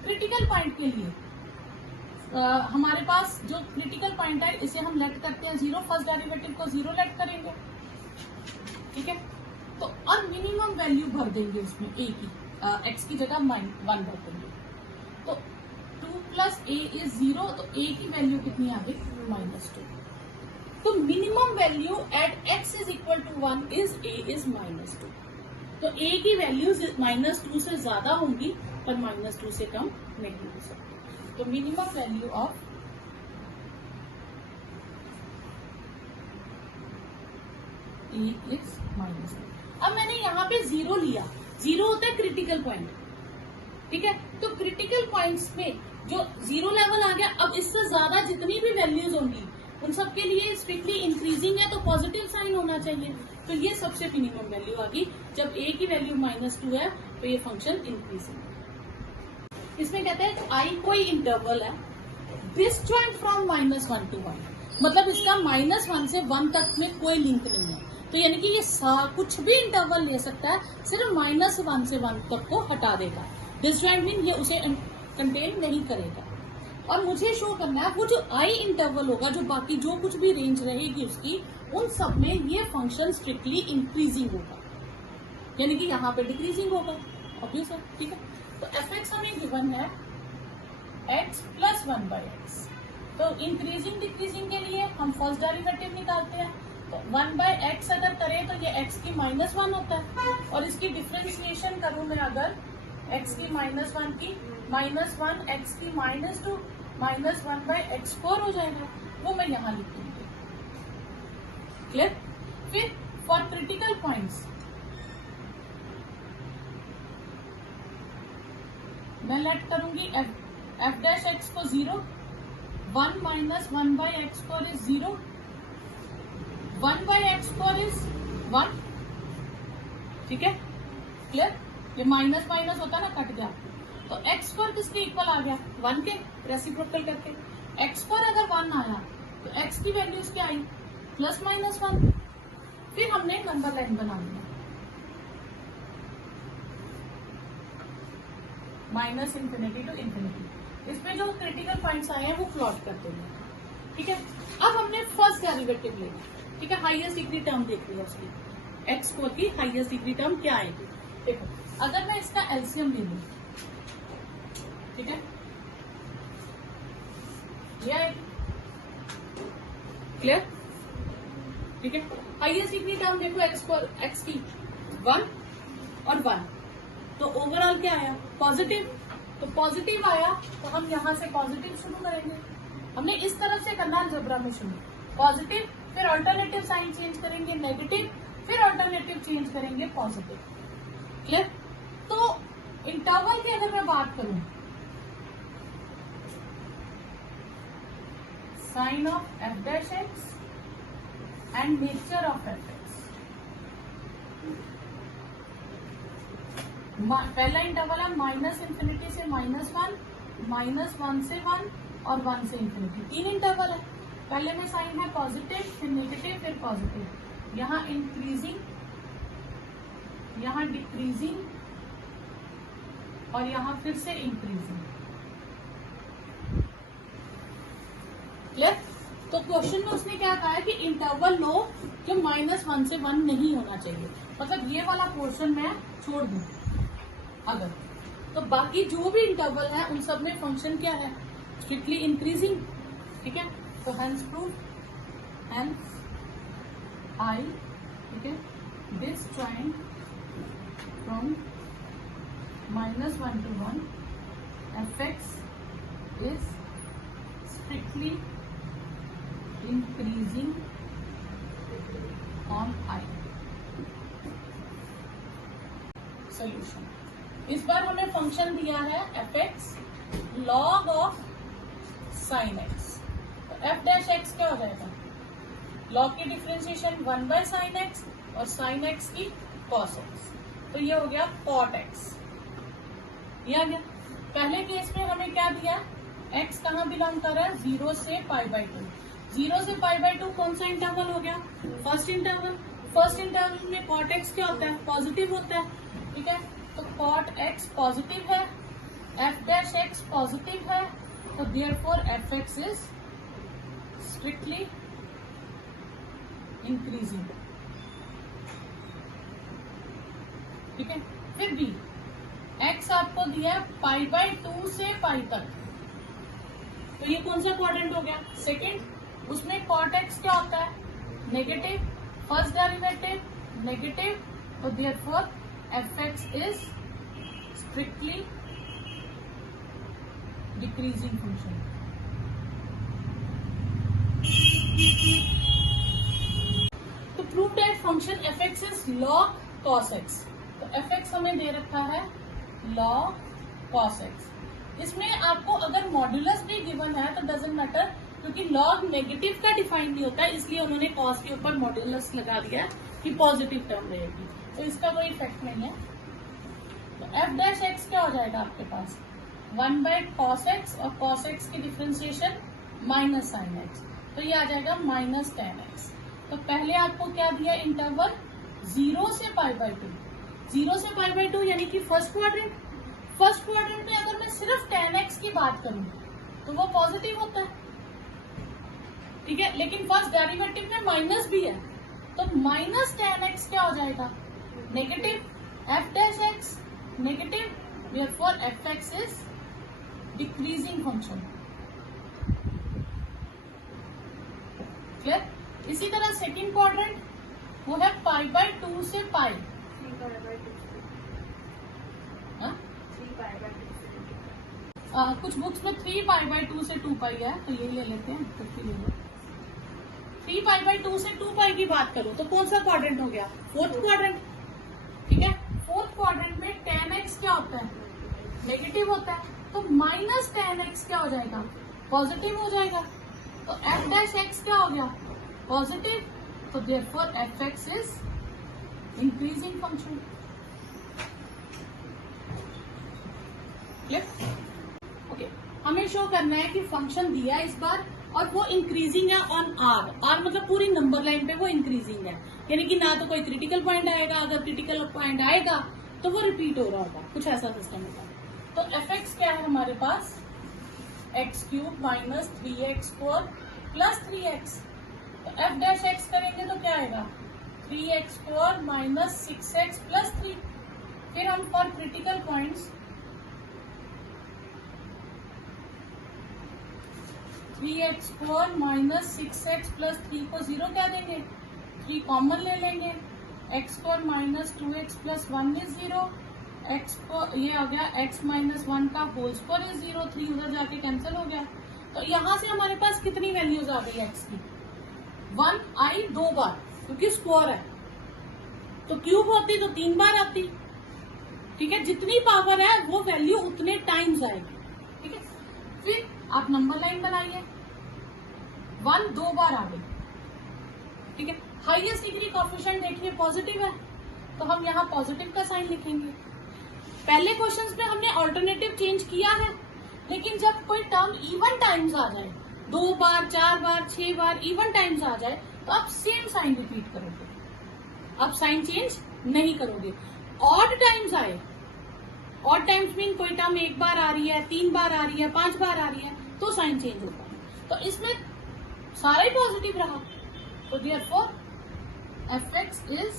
क्रिटिकल पॉइंट के लिए हमारे पास जो क्रिटिकल पॉइंट है इसे हम लेट करते हैं 0, फर्स्ट डेरिवेटिव को 0 लेट करेंगे, ठीक है। तो और मिनिमम वैल्यू भर देंगे उसमें a की, x की जगह 1 भर देंगे। तो 2 + a इज 0, तो a की वैल्यू कितनी आ गई, -2। तो minimum value at x is equal to 1 is a is -2। तो a की वैल्यूज -2 से ज्यादा होंगी पर -2 से कम नहीं हो सकती। तो minimum value of e is -2। अब मैंने यहाँ पे 0 लिया, 0 होता है क्रिटिकल पॉइंट, ठीक है। तो क्रिटिकल पॉइंट्स में जो 0 लेवल आ गया, अब इससे ज्यादा जितनी भी वैल्यूज होंगी उन सब के लिए स्ट्रिक्टली इंक्रीजिंग है तो पॉजिटिव साइन होना चाहिए। तो ये सबसे मिनिमम वैल्यू आ गई। जब a की वैल्यू -2 है तो ये फंक्शन इंक्रीजिंग है। इसमें कहते हैं i कोई इंटरवल है डिसजॉइंट फ्रॉम -1 to 1, मतलब इसका -1 से 1 तक में कोई लिंक नहीं है। तो यानी कि ये कुछ भी इंटरवल ले सकता है, सिर्फ -1 से 1 तक को हटा देगा। डिसजॉइंट मीन ये उसे कंटेन नहीं करेगा। और मुझे शो करना है वो जो आई इंटरवल होगा, जो बाकी जो कुछ भी रेंज रहेगी उसकी, उन सब में ये फंक्शन स्ट्रिक्टली इंक्रीजिंग होगा, यानी कि यहाँ पे डिक्रीजिंग होगा। ऑब्वियस है, ठीक है। तो fx हमें गिवन है x + 1/x। तो इंक्रीजिंग डिक्रीजिंग के लिए हम फर्स्ट डेरिवेटिव निकालते हैं। तो 1/x अगर करें तो ये x की -1 होता है, और इसकी डिफ्रेंशिएशन करूं मैं अगर x की -1 की -1 x की -2 -1/x4 हो जाएगा, वो मैं यहाँ लिख दूंगी। क्लियर। फिर फॉर क्रिटिकल पॉइंट्स मैं लेट करूंगी f' को 0, 1 - 1/x4 इज 0, 1/x4 इज 1, ठीक है। क्लियर। ये माइनस माइनस होता ना, कट गया। तो x4 किसके इक्वल आ गया? 1 के, रेसिप्रोकल करके। x4 अगर 1 आया तो x की वैल्यूज क्या आई? +-1। फिर हमने नंबर लाइन बना लिया, -∞ to ∞। इसमें जो क्रिटिकल पॉइंट्स आए हैं वो प्लॉट करते हैं, ठीक है। अब हमने फर्स्ट डेरिवेटिव ले, ठीक है, हाईएस्ट डिग्री टर्म देख लिया उसकी। x4 की हाईएस्ट डिग्री टर्म क्या आएगी? देखो, अगर मैं इसका एलसीएम ले लूं, ठीक है, ये क्लियर, ठीक है। हाईएस्ट डिग्री टर्म देखो x की 1 और 1, तो ओवरऑल क्या आया? पॉजिटिव। तो पॉजिटिव आया तो हम यहाँ से पॉजिटिव शुरू करेंगे। हमने इस तरफ से करना अलजेब्रा में शुरू, पॉजिटिव, फिर ऑल्टरनेटिव साइन चेंज करेंगे नेगेटिव, फिर ऑल्टरनेटिव चेंज करेंगे पॉजिटिव। क्लियर। तो इंटरवल की अगर मैं बात करूं, sign of f' and nature of fx, पहला इंटरवल है -∞ से -1, -1 से 1 और 1 से ∞। 3 इंटरवल है। पहले में साइन है पॉजिटिव, फिर नेगेटिव, फिर पॉजिटिव। यहाँ इंक्रीजिंग, यहाँ डिक्रीजिंग और यहाँ फिर से इंक्रीजिंग। क्लियर। तो क्वेश्चन में उसने क्या कहा है कि इंटरवल लो जो -1 से 1 नहीं होना चाहिए, मतलब ये वाला पोर्शन मैं छोड़ दूं अगर, तो बाकी जो भी इंटरवल है उन सब में फंक्शन क्या है? स्ट्रिक्टली इंक्रीजिंग, ठीक है। तो हेंस प्रूव, हेंस आई, ठीक है, disjoint from -1 to 1, fx is strictly increasing on I। Solution, इस बार हमें फंक्शन दिया है fx log of sin x। तो f' क्या हो जाएगा? log की डिफ्रेंशिएशन 1/sin x और sin x की cos x, तो ये हो गया cot x। ये आ गया। पहले केस में हमें क्या दिया? x कहाँ बिलोंग कर रहा है? 0 से π/2। 0 से π/2 कौन सा इंटरवल हो गया? First interval. फर्स्ट इंटरवल में cot x क्या होता है? पॉजिटिव होता है, ठीक है। तो cot x पॉजिटिव है, f' पॉजिटिव है, तो therefore fx is strictly increasing, ठीक है। फिर भी x आपको दिया है π/2 से π तक, तो ये कौन सा क्वाड्रेंट हो गया? सेकंड। उसमें cot x क्या होता है? नेगेटिव। फर्स्ट डेरिवेटिव नेगेटिव, तो therefore fx is strictly decreasing function. तो prove that function f x is log cos x. तो एफ एक्स हमें दे रखा है लॉग कॉस एक्स। इसमें आपको अगर मॉड्यूलस भी गिवन है तो डजेंट मैटर, क्योंकि लॉग नेगेटिव का डिफाइन नहीं होता है, इसलिए उन्होंने कॉस के ऊपर मॉड्यूलस लगा दिया कि पॉजिटिव टर्म रहेगी, तो इसका कोई इफेक्ट नहीं है। तो एफ डैश एक्स क्या हो जाएगा आपके पास 1 बाय कॉस एक्स, और कॉस एक्स की डिफ्रेंसिएशन माइनस साइन एक्स, तो ये आ जाएगा माइनस टेन एक्स। तो पहले आपको क्या दिया इंटरवल 0 से पाई बाय 2, 0 से पाई बाय 2 यानी कि फर्स्ट क्वाड्रेंट। फर्स्ट क्वाड्रेंट में अगर मैं सिर्फ tan x की बात करूं तो वो पॉजिटिव होता है, ठीक है, लेकिन फर्स्ट डेरिवेटिव में माइनस भी है, तो माइनस tan x क्या हो जाएगा negative, f dash x negative, therefore f x is decreasing function. Clear. इसी तरह सेकंड क्वाड्रेंट वो है पाई बाय 2 से पाई, कुछ बुक्स में 3 पाई बाय 2 से 2 पाई है, तो यही ले लेते हैं, तो ले लो 3 पाई बाय 2 से 2 पाई की बात करूं तो कौन सा क्वाड्रेंट हो गया फोर्थ क्वाड्रेंट, ठीक है। फोर्थ क्वाड्रेंट में tan x क्या होता है नेगेटिव होता है, तो माइनस tan x क्या हो जाएगा पॉजिटिव हो जाएगा, तो f डैश x क्या हो गया पॉजिटिव, तो therefore f x is increasing function. Okay, हमें शो करना है कि फंक्शन दिया है इस बार और वो इंक्रीजिंग है ऑन आर, आर मतलब पूरी नंबर लाइन पे वो इंक्रीजिंग है, यानी कि ना तो कोई क्रिटिकल पॉइंट आएगा, अगर क्रिटिकल पॉइंट आएगा तो वो रिपीट हो रहा होगा, कुछ ऐसा सिस्टम होगा। तो एफ एक्स क्या है हमारे पास x cube minus 3x square plus 3x, तो एफ डैश एक्स करेंगे तो क्या आएगा 3x square minus 6x plus 3। फिर हम for critical points 3x square minus 6x plus 3 को 0 क्या देंगे 3 कॉमन ले लेंगे, x square minus 2x plus 1 is 0, x को ये आ गया x माइनस 1 का होल स्क्वायर इज 0, 3 उधर जाके कैंसिल हो गया। तो यहाँ से हमारे पास कितनी वैल्यूज आ गई x की 1 आई 2 बार, क्योंकि स्क्वायर है, तो क्यूब होती तो 3 बार आती, ठीक है, जितनी पावर है वो वैल्यू उतने टाइम्स आएगी, ठीक है। फिर आप नंबर लाइन बनाइए 1 2 बार आ गई, ठीक है। हाईएस्ट डिग्री कोएफिशिएंट देखिए पॉजिटिव है, तो हम यहाँ पॉजिटिव का साइन लिखेंगे। पहले क्वेश्चंस में हमने ऑल्टरनेटिव चेंज किया है, लेकिन जब कोई टर्म इवन टाइम्स आ जाए 2 बार 4 बार 6 बार इवन टाइम्स आ जाए तो आप सेम साइन रिपीट करोगे, आप साइन चेंज नहीं करोगे। ऑड टाइम्स आए, ऑड टाइम्स मीन कोई टर्म 1 बार आ रही है 3 बार आ रही है 5 बार आ रही है तो साइन चेंज होता है, तो इसमें सारा ही पॉजिटिव रहा, तो therefore f x is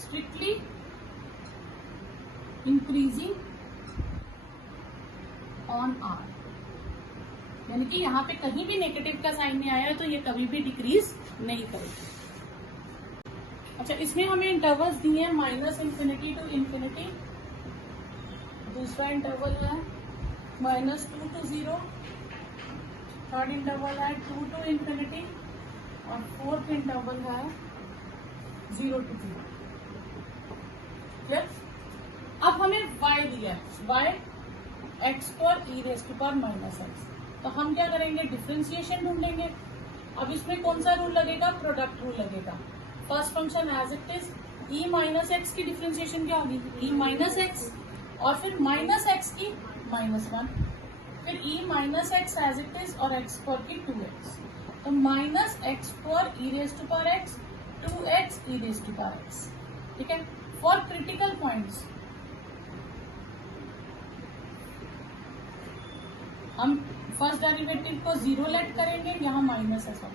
strictly increasing on R, यानी कि यहाँ पे कहीं भी नेगेटिव का साइन नहीं आया तो ये कभी भी डिक्रीज नहीं करेगा। अच्छा, इसमें हमें इंटरवल्स दिए हैं माइनस इंफिनिटी टू इंफिनिटी, दूसरा इंटरवल है -2 to 0, थर्ड इंटरवल है 2 to इंफिनिटी, और फोर्थ इंटरवल है 0 to 0। क्लियर। अब हमें y दिया है, y x पर e raise to power minus x, तो हम क्या करेंगे डिफ्रेंसिएशन ढूंढेंगे। अब इसमें कौन सा रूल लगेगा प्रोडक्ट रूल लगेगा। First function as it is e minus x की डिफ्रेंसिएशन क्या होगी e माइनस एक्स, और फिर माइनस एक्स की -1, फिर e minus x as it is और x स्क्वायर की 2x, तो minus x square e raise to power x 2x e raise to power x, ठीक है। फॉर क्रिटिकल पॉइंट्स हम फर्स्ट डेरिवेटिव को 0 लेट करेंगे, यहाँ माइनस है सब,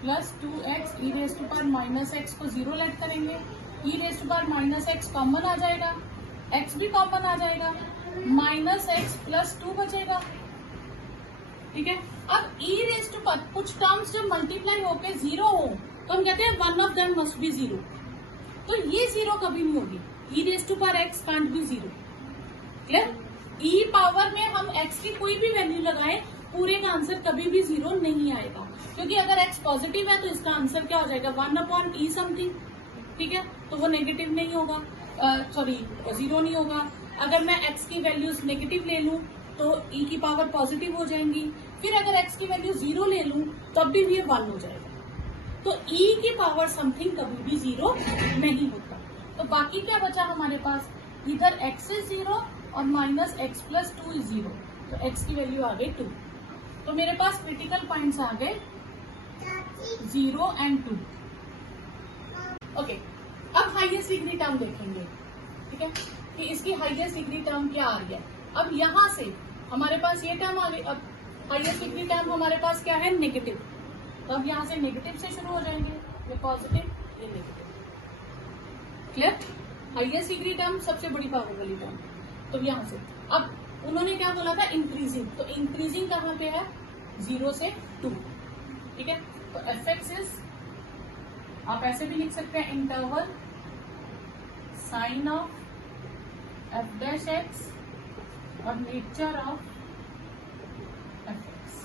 plus 2x e raise to power minus x को 0 लेट करेंगे, e raise to power minus x common आ जाएगा, x भी कॉमन आ जाएगा, माइनस एक्स प्लस 2 बचेगा, ठीक है। अब e रेज़ टू पावर कुछ टर्म्स जब मल्टीप्लाई होके 0 हो तो हम कहते हैं one of them must be 0, तो ये 0 कभी नहीं होगी, e raise to power x can't be 0। Clear. E power में हम एक्स की कोई भी वैल्यू लगाएं, पूरे का आंसर कभी भी 0 नहीं आएगा, क्योंकि अगर एक्स पॉजिटिव है तो इसका आंसर क्या हो जाएगा 1/e समथिंग, ठीक है, तो वो नेगेटिव नहीं होगा, सॉरी 0 नहीं होगा। अगर मैं एक्स की वैल्यूज नेगेटिव ले लूं तो ई की पावर पॉजिटिव हो जाएंगी, फिर अगर एक्स की वैल्यू 0 ले लूं तब भी ये 1 हो जाएगा। तो ई की पावर समथिंग कभी भी 0 नहीं होता। तो बाकी क्या बचा हमारे पास, इधर x इज 0 और माइनस एक्स प्लस 2 इज 0, तो x की वैल्यू आ गई 2। तो मेरे पास क्रिटिकल पॉइंट्स आ गए 0 एंड 2। ओके, अब हाईएस्ट डिग्री टर्म देखेंगे, ठीक है, कि इसकी हाईएस्ट डिग्री टर्म क्या आ रही है। अब यहां से हमारे पास ये टर्म आ गई। अब हाईएस्ट डिग्री टर्म हमारे पास क्या है, नेगेटिव, तो अब यहां से नेगेटिव से शुरू हो जाएंगे, ये पॉजिटिव ये negative, clear. Highest degree term सबसे बड़ी पावर वाली टर्म, तो यहां से अब उन्होंने क्या बोला था, इंक्रीजिंग, तो इंक्रीजिंग कहां पे है, 0 से 2, ठीक है। तो एफ एक्स इज, आप ऐसे भी लिख सकते हैं, interval sign of f dash x और नेचर ऑफ एफ एक्स।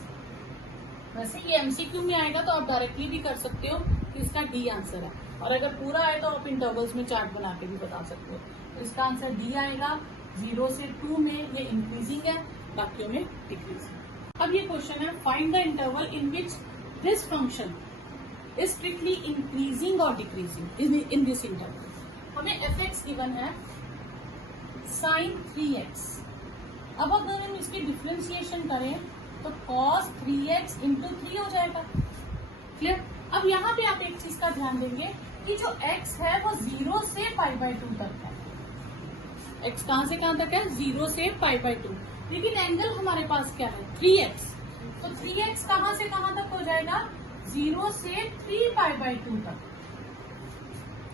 वैसे ये एमसीक्यू में आएगा तो आप डायरेक्टली भी कर सकते हो कि इसका डी आंसर है, और अगर पूरा आए तो आप इंटरवल्स में चार्ट बना के भी बता सकते हो। तो इसका आंसर डी आएगा। 0 से 2 में ये इंक्रीजिंग है, बाकियों में डिक्रीजिंग। अब ये क्वेश्चन है, find the interval in which this function is strictly increasing और डिक्रीजिंग इन दिस इंटरवल। हमें एफ एक्स गिवन है साइन 3x। अब अगर हम इसकी डिफ्रेंसिएशन करें तो cos 3x इंटू 3 हो जाएगा, क्लियर। अब यहाँ पे आप एक चीज का ध्यान देंगे कि जो x है वो 0 से π/2 तक है। x कहां से कहां तक है, 0 से π/2, लेकिन एंगल हमारे पास क्या है, 3x, तो 3x कहां से कहां तक हो जाएगा, 0 से 3 π/2 तक।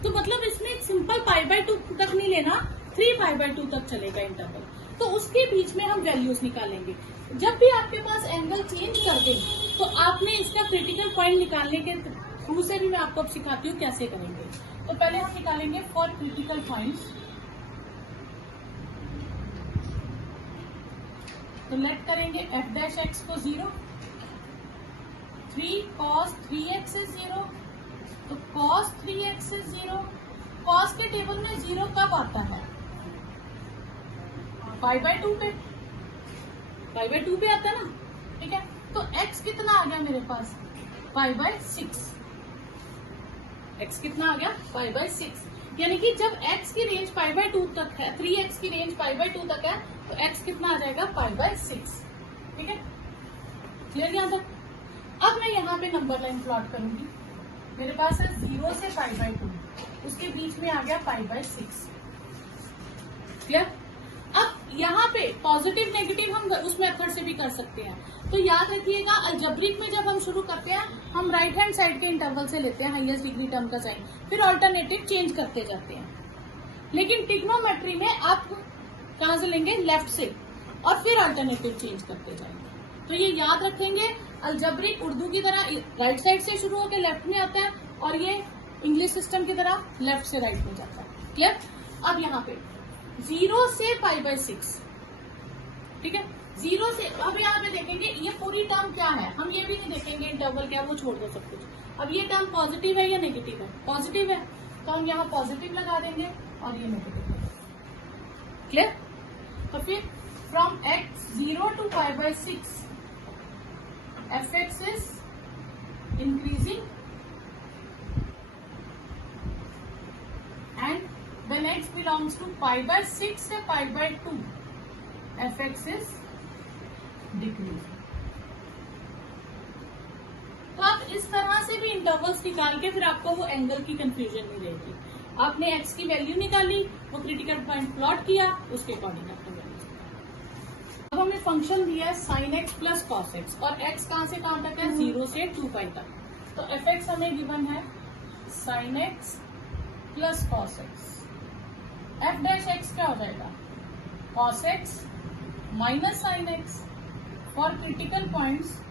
तो मतलब इसमें एक सिंपल π/2 तक नहीं लेना, 3 π/2 तक चलेगा इंटरवल। तो उसके बीच में हम वैल्यूज निकालेंगे। जब भी आपके पास एंगल चेंज कर दे तो आपने इसका क्रिटिकल पॉइंट निकालने के थ्रू से भी मैं आपको अब सिखाती हूँ कैसे करेंगे। तो पहले हम निकालेंगे फॉर क्रिटिकल पॉइंट्स। तो लेट करेंगे एफ डैश एक्स को 0, 3 cos 3x इज 0, तो cos 3x इज 0। cos के टेबल में 0 कब आता है, π/2 पे, π/2 पे आता है ना, ठीक है। तो x कितना आ गया मेरे पास, π/6। x कितना आ गया, π/6, यानी कि जब x की रेंज π/2 तक है, 3x की रेंज π/2 तक है, तो x कितना आ जाएगा, π/6, ठीक है, क्लियर यहाँ तक। अब मैं यहाँ पे नंबर लाइन प्लॉट करूंगी। मेरे पास है 0 से π/2, उसके बीच में आ गया π/6, क्लियर। अब यहाँ पे पॉजिटिव नेगेटिव हम उस मेथड से भी कर सकते हैं। तो याद रखिएगा, अलजेब्रिक में जब हम शुरू करते हैं हम राइट हैंड साइड के इंटरवल से लेते हैं हाईएस्ट डिग्री टर्म का साइन, फिर ऑल्टरनेटिव चेंज करते जाते हैं। लेकिन ट्रिग्नोमेट्री में आप कहां से लेंगे, लेफ्ट से, और फिर ऑल्टरनेटिव चेंज करते जाएंगे। तो ये याद रखेंगे, अलजेब्रिक उर्दू की तरह राइट साइड से शुरू होकर लेफ्ट में आता है, और ये इंग्लिश सिस्टम की तरह लेफ्ट से राइट में जाता है, क्लियर। अब यहाँ पे 0 से π/6, ठीक है, 0 से, अब यहाँ पे देखेंगे ये पूरी टर्म क्या है, हम ये भी नहीं देखेंगे इंटरवल क्या, वो छोड़ दो सब कुछ। अब ये टर्म पॉजिटिव है या नेगेटिव है, पॉजिटिव है, तो हम यहाँ पॉजिटिव लगा देंगे और ये नेगेटिव है, क्लियर। तो फिर from x 0 to π/6 f x is increasing and when x belongs to π/6 से π/2 एफ एक्स इज डिक्रीजिंग। तो आप इस तरह से भी इंटरवल्स निकाल के फिर आपको वो एंगल की कंफ्यूजन नहीं रहेगी। आपने x की वैल्यू निकाली, वो क्रिटिकल पॉइंट प्लॉट किया, उसके अकॉर्डिंग आपने वैल्यू निकाली। अब हमें फंक्शन दिया है sin x plus cos x, और x कहां से कहां तक है, 0 से 2π तक। तो एफ एक्स हमें गिवन है sin x plus cos x। F dash x क्या हो जाएगा, cos x minus sine x. For critical points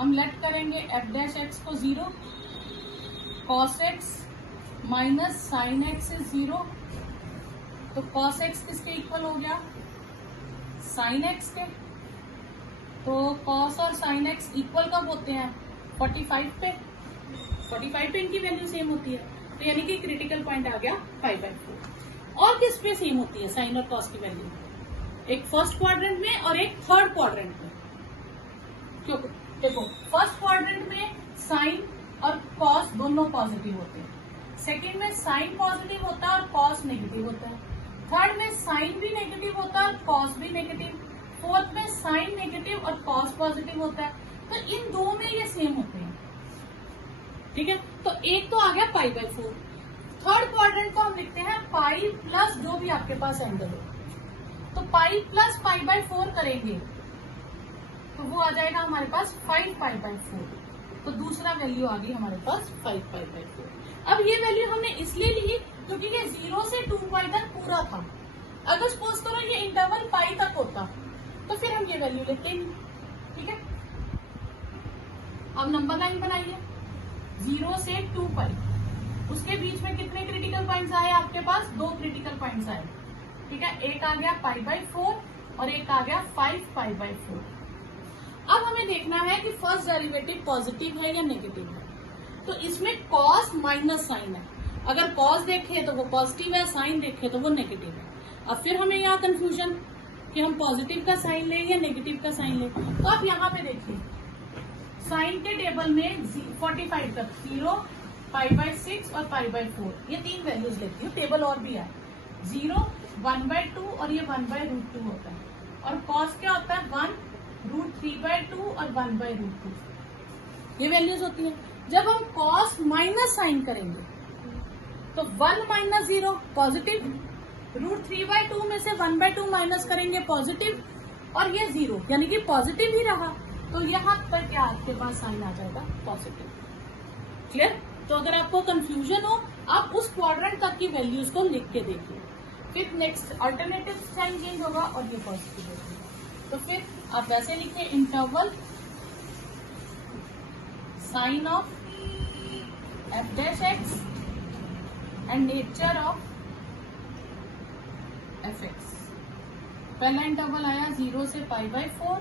हम लेट करेंगे एफ डैश एक्स को 0, cos x minus sine x is 0, तो cos x किसके इक्वल हो गया, sin x के। तो cos और sin x इक्वल कब होते हैं, 45 पे। 45 पे इनकी वैल्यू सेम होती है, तो यानी कि क्रिटिकल पॉइंट आ गया 5/4। और किस पे सेम होती है साइन और cos की वैल्यू, एक फर्स्ट क्वाड्रेंट में और एक थर्ड क्वाड्रेंट में। क्योंकि देखो फर्स्ट क्वाड्रेंट में साइन और cos दोनों पॉजिटिव होते हैं, सेकंड में साइन पॉजिटिव होता है और cos नेगेटिव होता है, थर्ड में साइन भी नेगेटिव होता है और cos भी नेगेटिव, फोर्थ में साइन नेगेटिव और cos पॉजिटिव होता है। तो इन दो में ये सेम होते हैं, ठीक है। तो एक तो आ गया π/4। थर्ड क्वाड्रेंट को हम लिखते हैं पाई प्लस जो भी आपके पास एंगल हो, तो पाई प्लस π/4 करेंगे तो वो आ जाएगा हमारे पास 5π/4। तो दूसरा वैल्यू आ गई हमारे पास 5π/4। अब ये वैल्यू हमने इसलिए ली क्योंकि ये 0 से 2π तक पूरा था। अगर सपोज करो ये इंटरवल पाई तक होता तो फिर हम ये वैल्यू लेते ही, ठीक है। अब नंबर लाइन बनाइए, 0 से 2π, उसके बीच में कितने क्रिटिकल पॉइंट्स आए आपके पास, 2 क्रिटिकल पॉइंट्स आए, ठीक है। एक आ गया π/4 और एक आ गया 5π/4। अब हमें देखना है कि फर्स्ट डेरिवेटिव पॉजिटिव है या नेगेटिव है। तो इसमें cos माइनस साइन है, अगर cos देखे तो वो पॉजिटिव है, साइन देखे तो वो नेगेटिव है। अब फिर हमें यहाँ कंफ्यूजन कि हम पॉजिटिव का साइन लें या नेगेटिव का साइन लें। तो आप यहाँ पे देखिए साइन के टेबल में 45 तक 0, π/6 और π/4 ये तीन वैल्यूज लेती हूँ, टेबल और भी है। 0, 1/2 और ये 1/√2 होता है, और cos क्या होता है 1, √3/2 और 1/√2 ये वैल्यूज होती है। जब हम cos माइनस साइन करेंगे तो 1 - 0 पॉजिटिव, √3/2 में से 1/2 माइनस करेंगे पॉजिटिव, और ये 0 यानी कि पॉजिटिव ही रहा, तो यहाँ पर क्या आपके पास साइन आ जाएगा पॉजिटिव। क्लियर। तो अगर आपको कंफ्यूजन हो आप उस क्वाड्रेंट तक की वैल्यूज को लिख के देखिए, फिर नेक्स्ट अल्टरनेटिव साइन चेंज होगा और ये पॉजिटिव होगा। तो फिर आप वैसे लिखिए interval sign of f' and nature of fx। पहला इंटरवल आया 0 से π/4,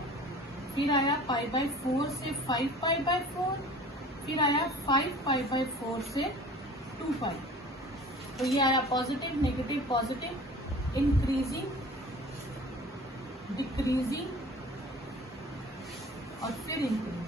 फिर आया π/4 से 5π/4, फिर आया 5π/4 से 2π। तो ये आया positive, negative, positive, increasing, decreasing और फिर इंक्रीजिंग।